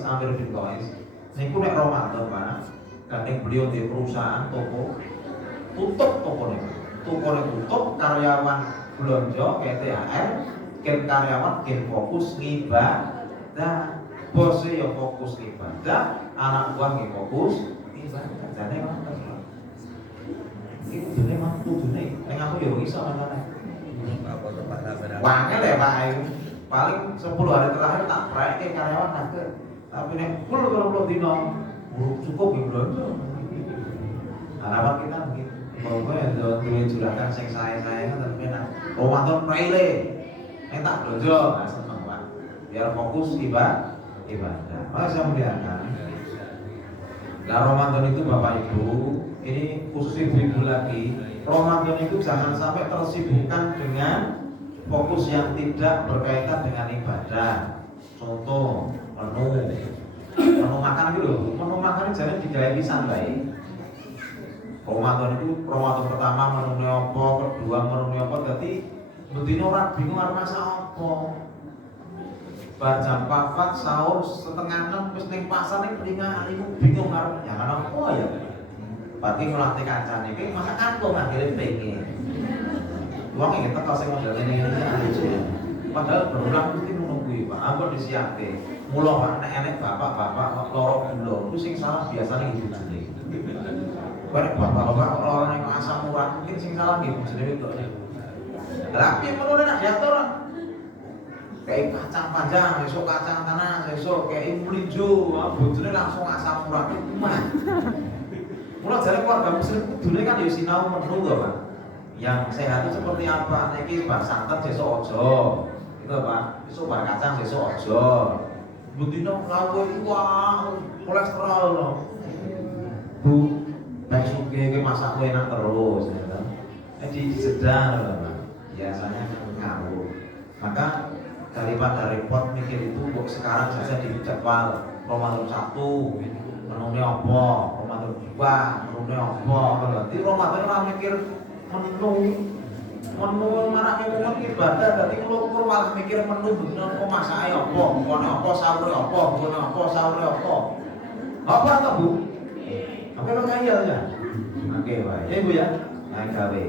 niku nek Ramadan Pak, kadang beliau di perusahaan toko tutup tokonya tutup, karyawan belanja kayak THR, karyawan fokus ngibadah, bosnya ya fokus ibadah, anak buah ya fokus ibadah. Jadi mantap. Ini kudune mah kudune. Ning aku ya iso manane. Wangel ya Pak. Paling 10 hari terakhir tak prek karyawan nakes. Tapi nek full kalau dino cukup ya belanja. Harapan kita begitu. Pokoknya duwe juragan sing sae-sae kan tenan. Ramadan praile. Nek tak belanja, seneng Pak. Biar fokus ibadah. Maka saya muliakan. Nah Ramadan itu Bapak Ibu, ini khusus ibu-ibu lagi, Ramadan itu jangan sampai tersibukkan dengan fokus yang tidak berkaitan dengan ibadah. Contoh menu makan gitu, menu makan jangan digawe pisan bae. Ramadan itu Ramadan pertama menu apa, kedua menu apa, jadi bedine ora bingung arep masak apa. Bar jam 4 sahur setengah 6 wis ning pasar ning pelingan iku bingung arep jangan apa ya. Pagi ngelatih kancane iki masak kantong akhire pengen. Wong iki teko sing model ngene iki. Padahal berulang mesti ngono kuwi, Pak. Ampun disiapke. Mula Pak nek enek bapak-bapak loro gula, ku sing salah biasane iki jenenge. Nek bapak-bapak loro ning asam urat mungkin sing salah nggih jenenge wedok. Lah piye menurut nek diatur kayak kacang panjang, besok kacang tanah, besok kayak melinjo, bojone langsung asam urat itu mah. Mulai dari keluarga muslim kudune kan ya sinau menu to, Pak. Yang sehat itu seperti apa? Niki bar santen besok ojo. Gitu, Pak. Besok bar kacang besok ojo. Butino lawe wah kolesterol loh. Bu, besok ke masak enak terus ya kan. Jadi sedang loh, Pak. Biasanya ngawur. Maka daripada repot mikir itu kok sekarang saja dijadwal Ramadan 1 menunya apa, Ramadan 2 menunya apa. Berarti Ramadan ora mikir menu marake wong ibadah, dadi kulo malah mikir menu bener kok masake apa, kone apa, sahur apa, kone apa, sahur apa. Apa to, Bu? Apa kok kaya ya? Oke, wae. Ya Ibu ya. Naik gawe.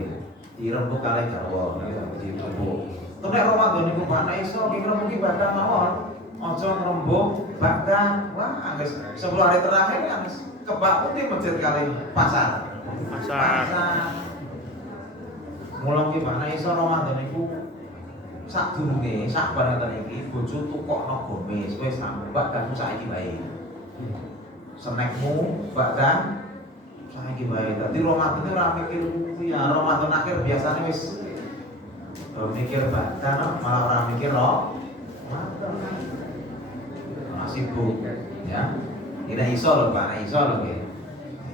Dirembuk kalih garwa, dirembuk. Nek Ramadan niku Pak nek iso ki ngrembug ibadah mawon. Aja ngrembug badan. Wah, angges 10 hari terakhir angges kebak putih masjid kali pasar. Mulai ki Pak nek iso Ramadan niku sadurunge sak bareng iki bojo tukokno gomis wis mbak kamu saiki bae. Snackmu badan saiki bae. Dadi Ramadan ora mikir ya Ramadan akhir biasanya wis mikir badan malah orang mikir loh sibuk ya tidak iso loh Pak, iso loh ya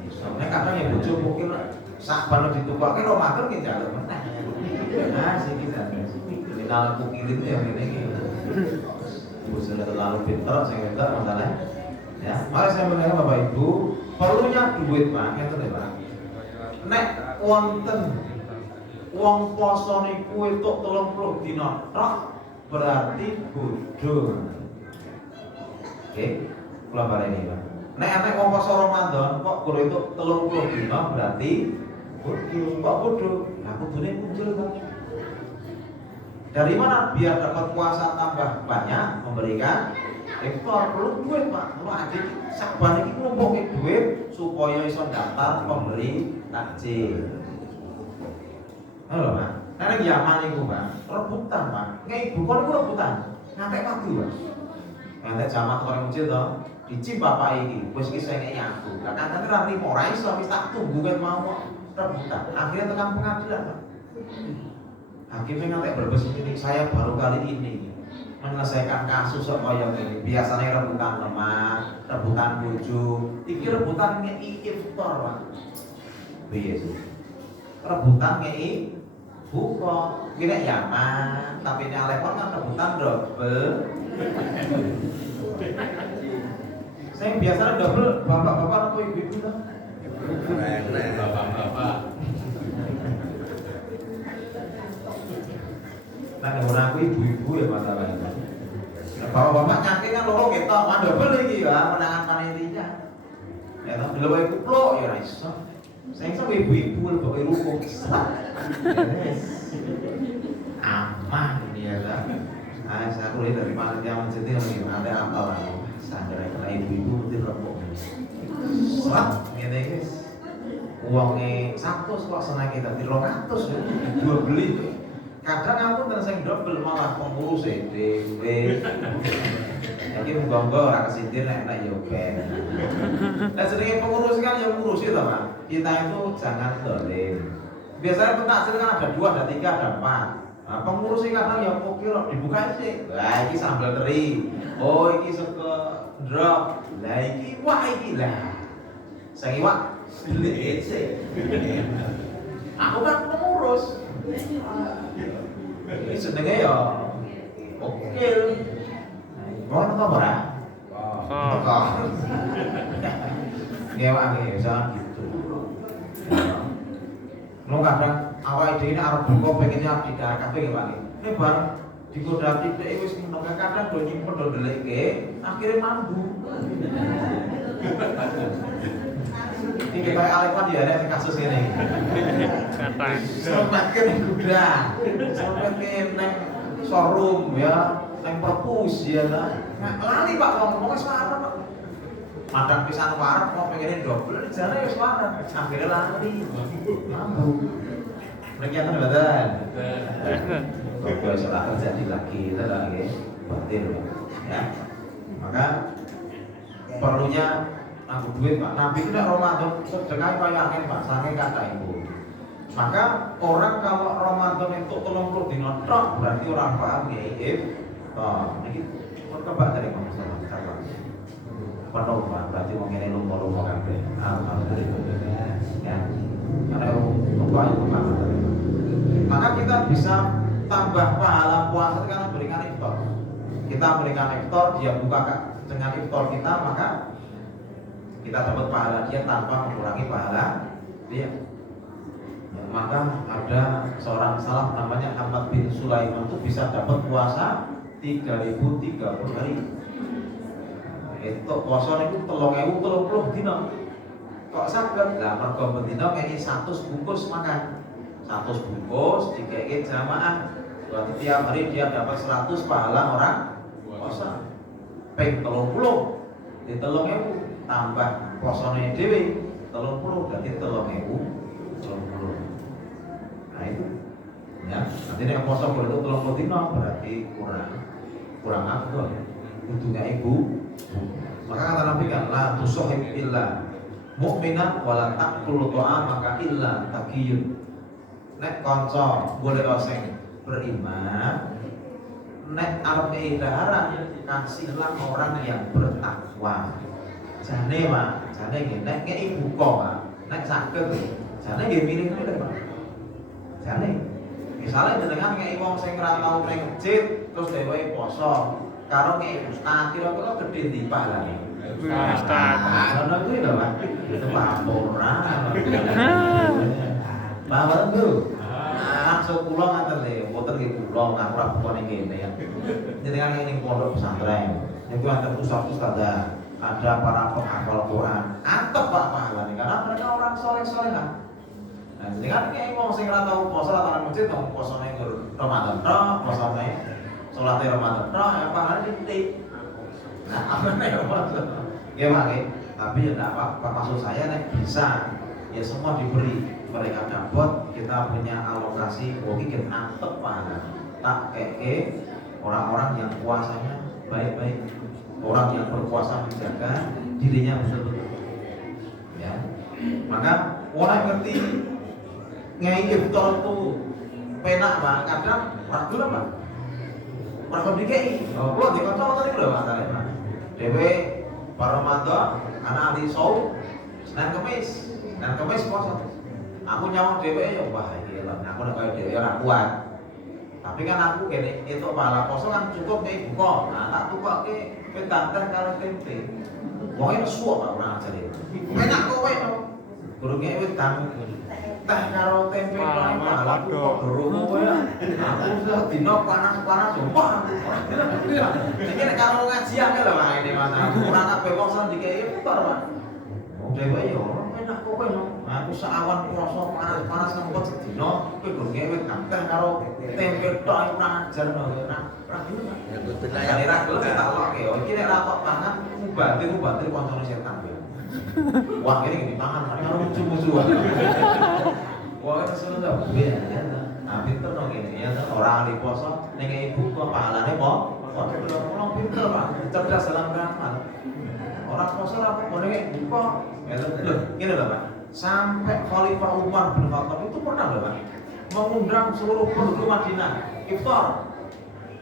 iso, ini kadang ya bojo mungkin sak bano ditukake Ramadan ki jaluk meneh nah sih kita kenal kukirin ya ngene iki bojo terlalu pinter sing pinter masalah ya. Mari saya menanya Bapak Ibu perlunya duit Pak ngeten lho Pak nek wonten wong poso niku entuk 30 dina tok berarti bodho. Oke, kula baleni Pak. Nek enek wong poso Ramadan kok kulo entuk 30 dina berarti bodho. Kok bodho? Lah kudune muncul Pak. Dari mana biar dapat puasa tambah banyak memberikan ekspor perlu duit Pak. Kalau adik saban iki ngumpuke duit supaya iso daftar pemberi takjil. Halo Pak, karena zaman itu Pak, rebutan Pak, nggak ibu kon itu rebutan, ngantek pagi Pak, ngantek zaman orang kecil toh, dicip bapak ini, bos kisah ini aku, lah katanya rani morai suami tak tunggu kan mau rebutan, akhirnya tekan pengadilan Pak, hakimnya ngantek berbes ini, saya baru kali ini menyelesaikan kasus apa yang ini, biasanya rebutan lemah, rebutan buju, iki rebutan ini iftar Pak, biasa. rebutan ngei buka. Kira Yaman, tapi ini Alepon kan rebutan double. Saya biasanya double bapak-bapak atau ibu-ibu lah. Bapak-bapak. Nah, kalau aku ibu-ibu ya masalahnya. Bapak-bapak nyakit kan loro ketok, mah double iki ya menangan panitia. Ya toh dulu wae kuplok ya ra iso. Saya iso ibu-ibu lebok rukuk. Aman ya lah. Ah, saya kuliah dari panitia masjid ini ada apa lah. Sadar kena ibu-ibu mesti rukuk. Sat ngene guys. Uangnya 100 kok senang kita 200 ya. Dua beli. Kadang aku dan saya double malah pengurus dhewe. Iki muga-muga ora kesindir nek yo ben. Nah, jenenge pengurus kan yang ngurusi to, Pak. Kita itu jangan dolim. Biasanya pentaksir kan ada 2, ada 3, ada 4. Nah, pengurus kadang yang oke loh dibuka sih. Lah iki sambal teri. Oh, iki sego drop. Lah iki wah iki lah. Sing iwak beli sih. Aku kan pengurus. Ini senengnya ya oke. Mau nonton ora? Kok. Ngewa jangan gitu. Lo kadang awal ide ini arep buka pengennya di daerah kafe ya Pak. Ini bareng digoda titik wis meneng kadang do nyimpen do ndeleke akhirnya mambu. Ini kita Alepan ya ada kasus ini. Sampai ke gudang, sampai ke neng showroom ya, neng perpus ya lah. Lali Pak ngomongnya suara Pak. Madang pisan warung mau pengenin double, jalan ya suara. Akhirnya lali, mampu. Mereka kan badan. Kalau sudah terjadi lagi, itu lagi batin ya. Maka perlunya aku duit Pak. Nabi itu tidak Ramadan sedekah kaya angin Pak, saking kata ibu. Maka orang kalau Ramadan itu 30 dina tok berarti orang paham ya if. Oh, niki coba dari Mas Mustafa coba. Penuh Pak, berarti wong ngene lumba-lumba kabeh. Alhamdulillah. Ya. Karena lumba itu Pak. Maka kita bisa tambah pahala puasa karena berikan iftar. Kita berikan iftar, dia buka dengan iftar kita, maka kita dapat pahala dia tanpa mengurangi pahala dia. Ya, maka ada seorang salaf namanya Ahmad bin Sulaiman itu bisa dapat puasa 3030 hari. Itu puasa itu 3030 dina. Kok saged? Lah mergo bendina kene 100 bungkus makan. 100 bungkus dikeke jamaah. Berarti tiap hari dia dapat 100 pahala orang puasa. Ping 30 di 3000 tambah posone dhewe 30 berarti 3030. Nah itu ya, nanti nek poso itu 30 dina berarti kurang afdol. Kudunya ibu. Maka kata Nabi kan la tusohib illa mu'minat wala taqul maka illa taqiyun. Nek kanca boleh sing beriman nek arep edaran kasihlah orang yang bertakwa. Jane Pak, jane nggih nek ngeki buka Pak, nek saged jane nggih milih-milih Pak. Jane misalnya jenengan ngeki wong sing ora tau ning masjid terus dheweke poso karo ngeki ustaz kira-kira gedhe ndi pahalane? Ustaz. Ngono kuwi lho Pak. Itu pamora. Paham tuh? Maksud kula ngaten lho, mboten nggih kula nak ora buka ning kene ya. Jenengan ning pondok pesantren, niku wonten ustaz-ustaz ada para penghafal Quran, antep Pak pahalane karena mereka orang soleh-solehan. Nah, jadi kan kayak wong sing ora tau poso ora masjid tau posone Ramadan tok, posone salat Ramadan tok, ya pahalane titik. Nah, apa nek Ramadan? Ya Pak, tapi ya enggak apa-apa maksud saya nek bisa ya semua diberi, mereka dapat, kita punya alokasi, mungkin antep pahala. Tak kayak orang-orang yang puasanya baik-baik. Orang yang berpuasa menjaga dirinya betul-betul. Ya. Maka orang ngerti ngai iftar itu penak Pak, kadang ragu lah Pak. Ragu dikei. Oh, kalau dikontrol tadi udah masalah Pak. Dewe para Ramadan, anak ahli saum, Senin Kamis puasa. Aku nyawang dhewe ya wah iki lho, aku nek koyo dhewe ora kuat. Tapi kan aku kene itu pahala poso kan cukup nek buka. Nah, tak tukoke pentanteh karo tempe. Wong iki nesu kok ora ajar iki. Enak kowe to. Gurunge wedang teh karo tempe paling pahala aku kok durung kowe. Aku sudah dino panas-panas yo wah. Iki nek karo ngajian lho Pak ini Mas. Ora kabeh wong seneng dikeki putar Pak. Wong dhewe yo enak kowe no. Aku sawan krasa panas-panas ngempet sedina kowe gurunge wedang teh karo tempe tok ora ajar no. Ora gelem. Ya betul lah Ya ya. ora gelem tak loke. Iki nek ra kok pangan mubatir kancane setan. Wah ini gini pangan, karo musuh-musuhan. Wah itu seru tau, ya. Nah pinter dong ini, ya orang di poso, nengi ibu kok pahalanya mau, kok belum pinter Pak, cerdas dalam beramal. Orang poso apa, mau nengi ibu kok, ya loh, gini loh Pak. Sampai Khalifah Umar bin Khattab itu pernah loh Pak, mengundang seluruh penduduk Madinah, iftar.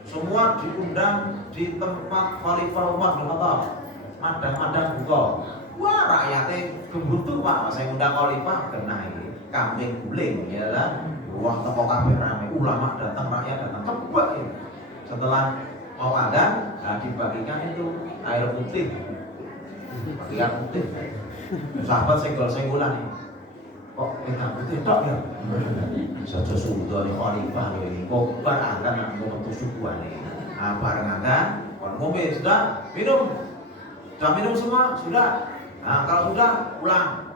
Semua diundang di tempat Khalifah Umar bin Khattab, madang-madang buka. Wah rakyatnya gebutuh Pak, saya undang Khalifah kena ini kambing guling ya lah. Wah toko kabeh rame, ulama datang, rakyat datang, tebak ini. Setelah mau adzan, nah dibagikan itu air putih, bagian putih. Sahabat senggol-senggolan nih, kok minta putih tok ya? Saja sudah nih Khalifah loh ini, kok bar adzan nak mau metu subuhan nih. Nah bareng adzan, kon ngombe sudah minum, sudah minum semua sudah. Nah kalau sudah pulang.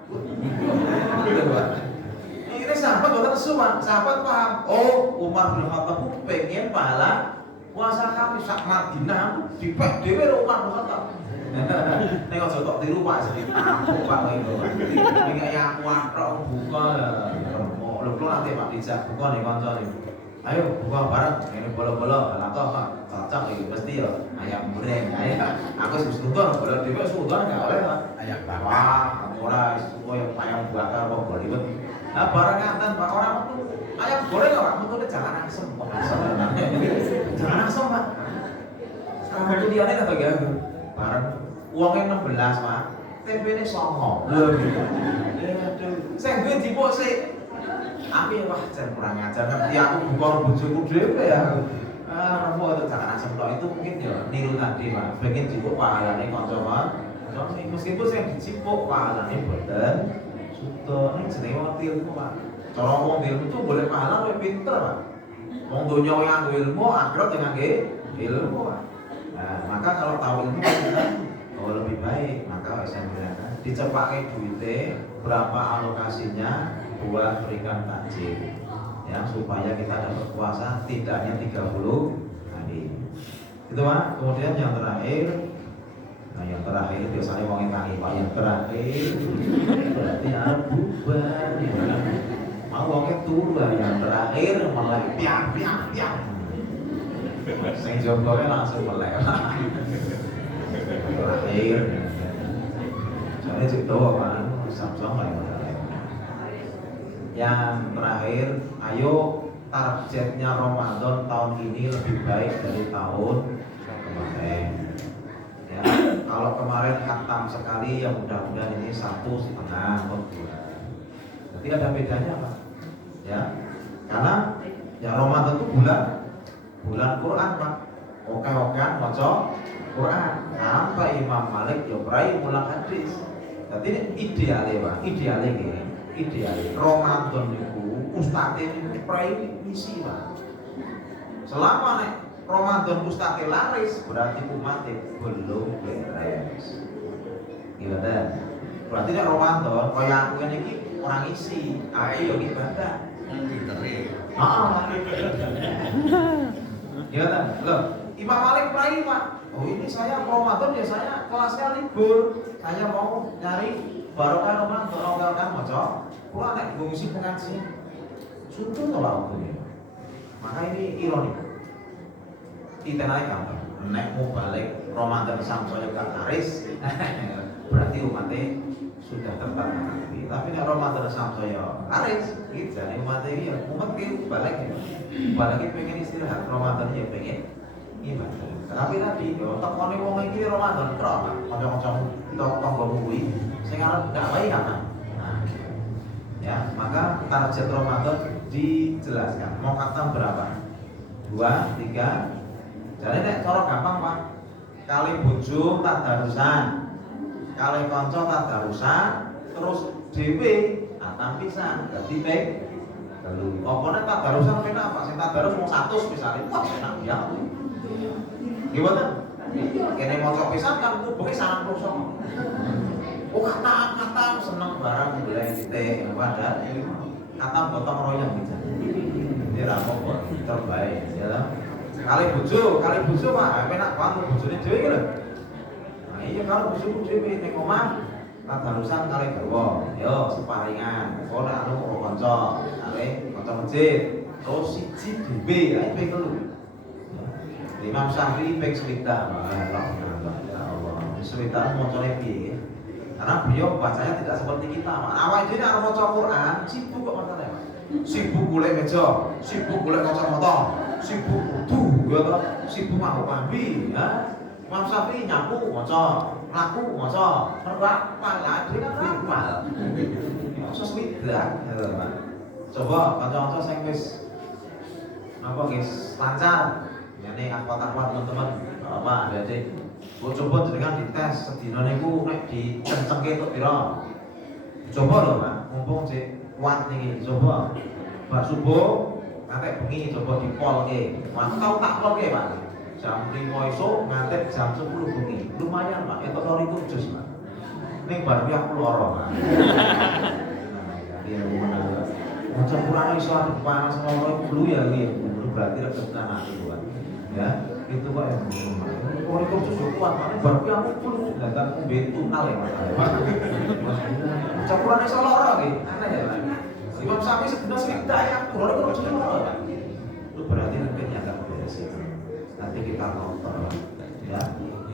Ini sahabat bukan semua, sahabat paham. Oh Umar bin Khattab pengen pahala puasa kami sak Madinah dipek dhewe Umar bin Khattab. Nek aja tok tiru Pak sedih aku Pak itu. Iki ya aku atok buka. Lho nanti Pak dijak buka nih kancane. Ayo buka bareng ini bolo-bolo lah kok cocok iki mesti ya ayam goreng ayam. Aku wis nonton bolo dhewe sudan enggak oleh Pak. Ayam bakar. Wah, ora koyo ayam bakar kok bolibet. Nah barang ngaten Pak orang metu ayam goreng ora metune jangan asem kok asem. Jangan asem Pak. Sekarang itu dia ada bagi aku. Barang uangnya 16 Pak. Tempene 9. Lho. Aduh. Sing duwe dipuk sik. Aku wah jan kurang ajar ngerti aku buka bojoku dhewe ya. Ramu itu jangan asem tok itu mungkin ya niru tadi Pak. Pengen dipuk pahalane kanca Pak. Meskipun saya dicipuk pahalane boten sudah ini jenenge wong ilmu Pak. Cara wong ilmu itu boleh pahala luwih pinter Pak. Wong donya nganggo ilmu, akhirat nganggo ilmu Pak. Nah, maka kalau tahu ilmu kita lebih baik, maka saya bilang dicepake duitnya berapa alokasinya buat berikan takjil. Ya, supaya kita dapat puasa tidak hanya 30 hari. Itu Pak. Kemudian yang terakhir, nah yang terakhir biasanya mau ngetangi Pak. Yang terakhir berarti bubar. Mau wongnya turun. Yang terakhir malah piang. Sing jomblonya langsung melek. Terakhir. Soalnya cerita Pak, Samsung lah yang terakhir, ayo targetnya Ramadan tahun ini lebih baik dari tahun kemarin. Ya, kalau kemarin khatam sekali, ya mudah-mudahan ini 1,5 atau 2. Jadi ada bedanya Pak. Ya, karena ya Ramadan itu bulan Quran Pak. Oke-okean maca Quran. Sampai Imam Malik ya prai mulang hadis. Jadi ini idealnya Pak, idealnya gini. Ideal Ramadan itu ustadz itu prai misi Pak. Selama nek Ramadan ustadz laris berarti umat belum beres. Gimana? Berarti nek Ramadan kaya aku ini orang isi, aku yo ibadah. Gimana? Loh, Imam Malik prai Pak. Oh ini saya Ramadan ya saya kelasnya libur. Saya mau nyari barokah Ramadan, barokah maca. Kula nek ngisi pengajian suntuk to Pak ini. Maka ini ironi. Itenai gampang. Nek mau balik Ramadan samsaya gak laris, berarti umatnya sudah tertata. Tapi nek Ramadan samsaya laris, iki jane umatnya iki umat ki balik. Balik pengen istirahat, Ramadan ya pengen ibadah. Tapi tadi yo tekone wong iki Ramadan tok Pak. Kanca-kanca tanggamu kuwi sing arep gak wae kan. Ya, maka target Ramadan dijelaskan. Mau khatam berapa? 2, 3. Jadi nek cara gampang Pak. Kali bojo tadarusan, kali kanca tadarusan, terus dhewe khatam pisan. Dadi ping 3. Apa nek tadarusan penak Pak? Sing tadarus mung 100 misalnya. Wah, enak ya. Gimana? Kene maca pisan kan kubuke 99. Oh khatam seneng barang boleh titik padahal khatam gotong royong gitu. Ini rampok terbaik ya. Kali bojo Pak, enak banget bojone dhewe iki lho. Nah iya kalau bojoku dhewe ning omah tadarusan kali garwa, yo separingan. Ora anu karo kanca, kali kanca masjid. Terus siji dhewe ae ping 3. Imam Syafi'i ping 1. Ya Allah. Sewitan macane piye? Karena beliau bacanya tidak seperti kita. Awal ini kalau mau Quran, sibuk kok masalahnya. Sibuk golek meja, sibuk golek kacamata, sibuk kudu, ya toh, sibuk nganggo pambi, ya. Imam Syafi'i nyapu maca, mlaku maca, apa lah dhewe kan hafal. Seswidak, ya toh, Pak. Coba kanca-kanca sing wis apa guys, lancar. Yani akhwat-akhwat teman-teman, apa adik-adik. Coba jenengan dites sedina niku nek dikencengke tok pira. Coba lho, Pak. Mumpung sik kuat niki, coba. Bar subuh ngantek bengi coba dipolke. Mantau tak polke, Pak. Jam 5 esuk ngantek jam 10 bengi. Lumayan, Pak. Entuk 200 juz, Pak. Ning bar kuwi aku lara, Pak. Iya, bener. Maca Quran iso adu panas lara flu ya iki. Berarti regetan aku, Pak. Ya, itu Pak yang kalau itu susu kuat, makanya baru aku pun datang ke bentuk nale Pak. Campurannya salah orang nih, aneh ya Pak. Imam Syafi'i sebenarnya cerita ya, kalau itu susu orang. Itu berarti mungkin agak beres itu. Nanti kita nonton, ya.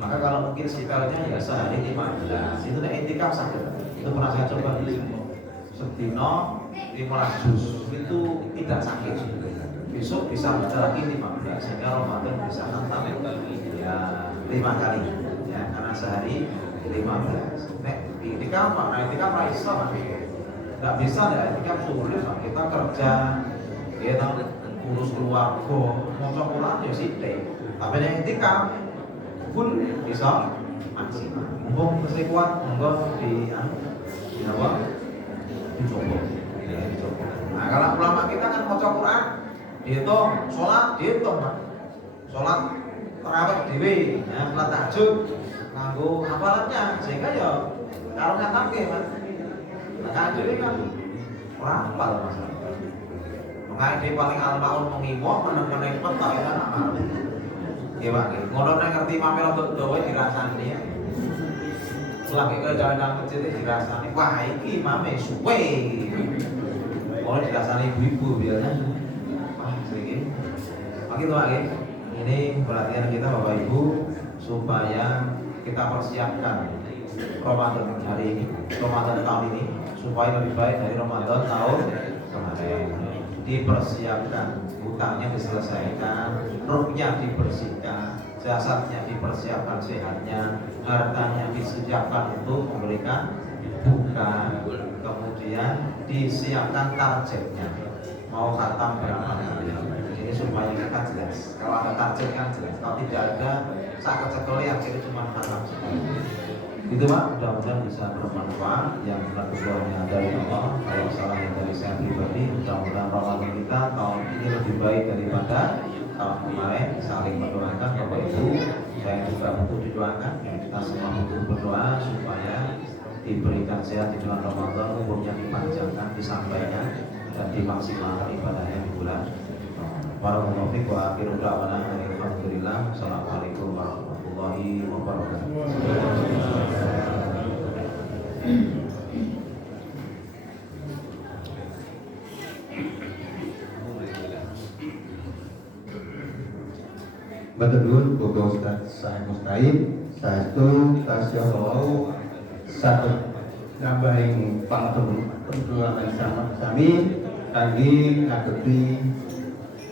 Maka kalau mungkin spesialnya ya sehari 15, itu nek intikaf saja. Itu pernah saya coba di Setino 15 juz itu tidak sakit. Besok bisa baca lagi 15 sehingga Ramadan bisa khatam ya 5 kali ya karena sehari 15. Nek itikaf Pak, nah itikaf ra iso Pak. Enggak bisa ya itikaf sulit Pak. Kita kerja kita urus keluarga, maca Quran ya sithik. Tapi nek itikaf pun bisa maksimal. Mumpung mesti kuat monggo di apa? Dicoba. Ya, dicoba. Nah, kalau ulama kita kan maca Quran dihitung, sholat dihitung Pak. Sholat tarawih dhewe, ya, sholat tahajud nganggo hafalannya sehingga ya kalau ngatamke Pak. Nah, dhewe kan ora hafal Mas. Makanya dia paling almaun mengimo meneng-meneng petok ya kan amal. Nggih Pak, ngono nek ngerti mame untuk dawa dirasani ya. Lagi ke jalan-jalan kecil dirasani, wah iki mame suwe. Kalau dirasani ibu-ibu biasanya Makin Pak, ini perhatian kita Bapak Ibu supaya kita persiapkan Ramadan hari ini, Ramadan tahun ini supaya lebih baik dari Ramadan tahun kemarin. Dipersiapkan, hutangnya diselesaikan, ruhnya dibersihkan, jasadnya dipersiapkan sehatnya, hartanya disiapkan untuk memberikan buka, kemudian disiapkan targetnya mau khatam berapa kali. Ini supaya kita jelas. Kalau ada target kan jelas. Kalau tidak ada, saat kecekoli akhirnya cuma khatam sekali. Itu Pak, mudah-mudahan bisa bermanfaat. Yang benar keduanya dari Allah, kalau salah yang dari saya pribadi. Mudah-mudahan Ramadan kita tahun ini lebih baik daripada tahun kemarin. Saling mendoakan Bapak Ibu. Saya juga butuh didoakan. Kita semua butuh berdoa supaya diberikan sehat di bulan Ramadan, umurnya dipanjangkan, disampaikan dan dimaksimalkan ibadahnya di bulan. Barakallahu fiik wa akhiru da'wana alhamdulillah. Assalamualaikum warahmatullahi wabarakatuh. Betul Bapak Ustaz saya Mustahil satu tasya Allah satu nambahin pangtuan sama sami kami ngadepi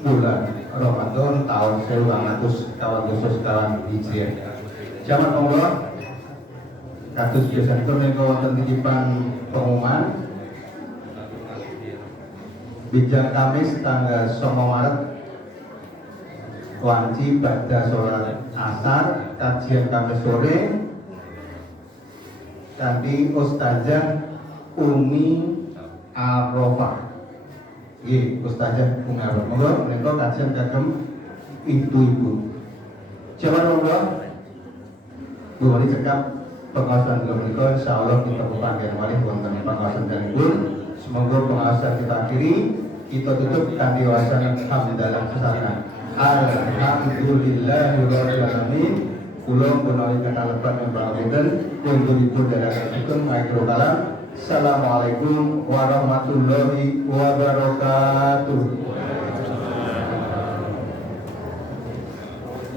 bulan Ramadan tahun 1200 kawan Hijriah. Jaman Allah kados biasa menika wonten titipan pengumuman Bijak Kamis tanggal 9 Maret wanci pada sholat asar kajian Kamis sore kanthi Ustazah Umi Arofah. Nggih, Ustazah Umi Arofah. Monggo menika kajian kagem ibu-ibu. Jaman monggo. Bu wali cekap pengawasan kula menika insyaallah kita pepanggihan malih wonten pengawasan kanipun. Semoga pengawasan kita akhiri, kita tutup kanthi wawasan hamdalah sesarengan. Alhamdulillahirabbil alamin. Kula menawi kakalepan mbawaken kunturipun dherekaken maikro kalam. Assalamualaikum warahmatullahi wabarakatuh.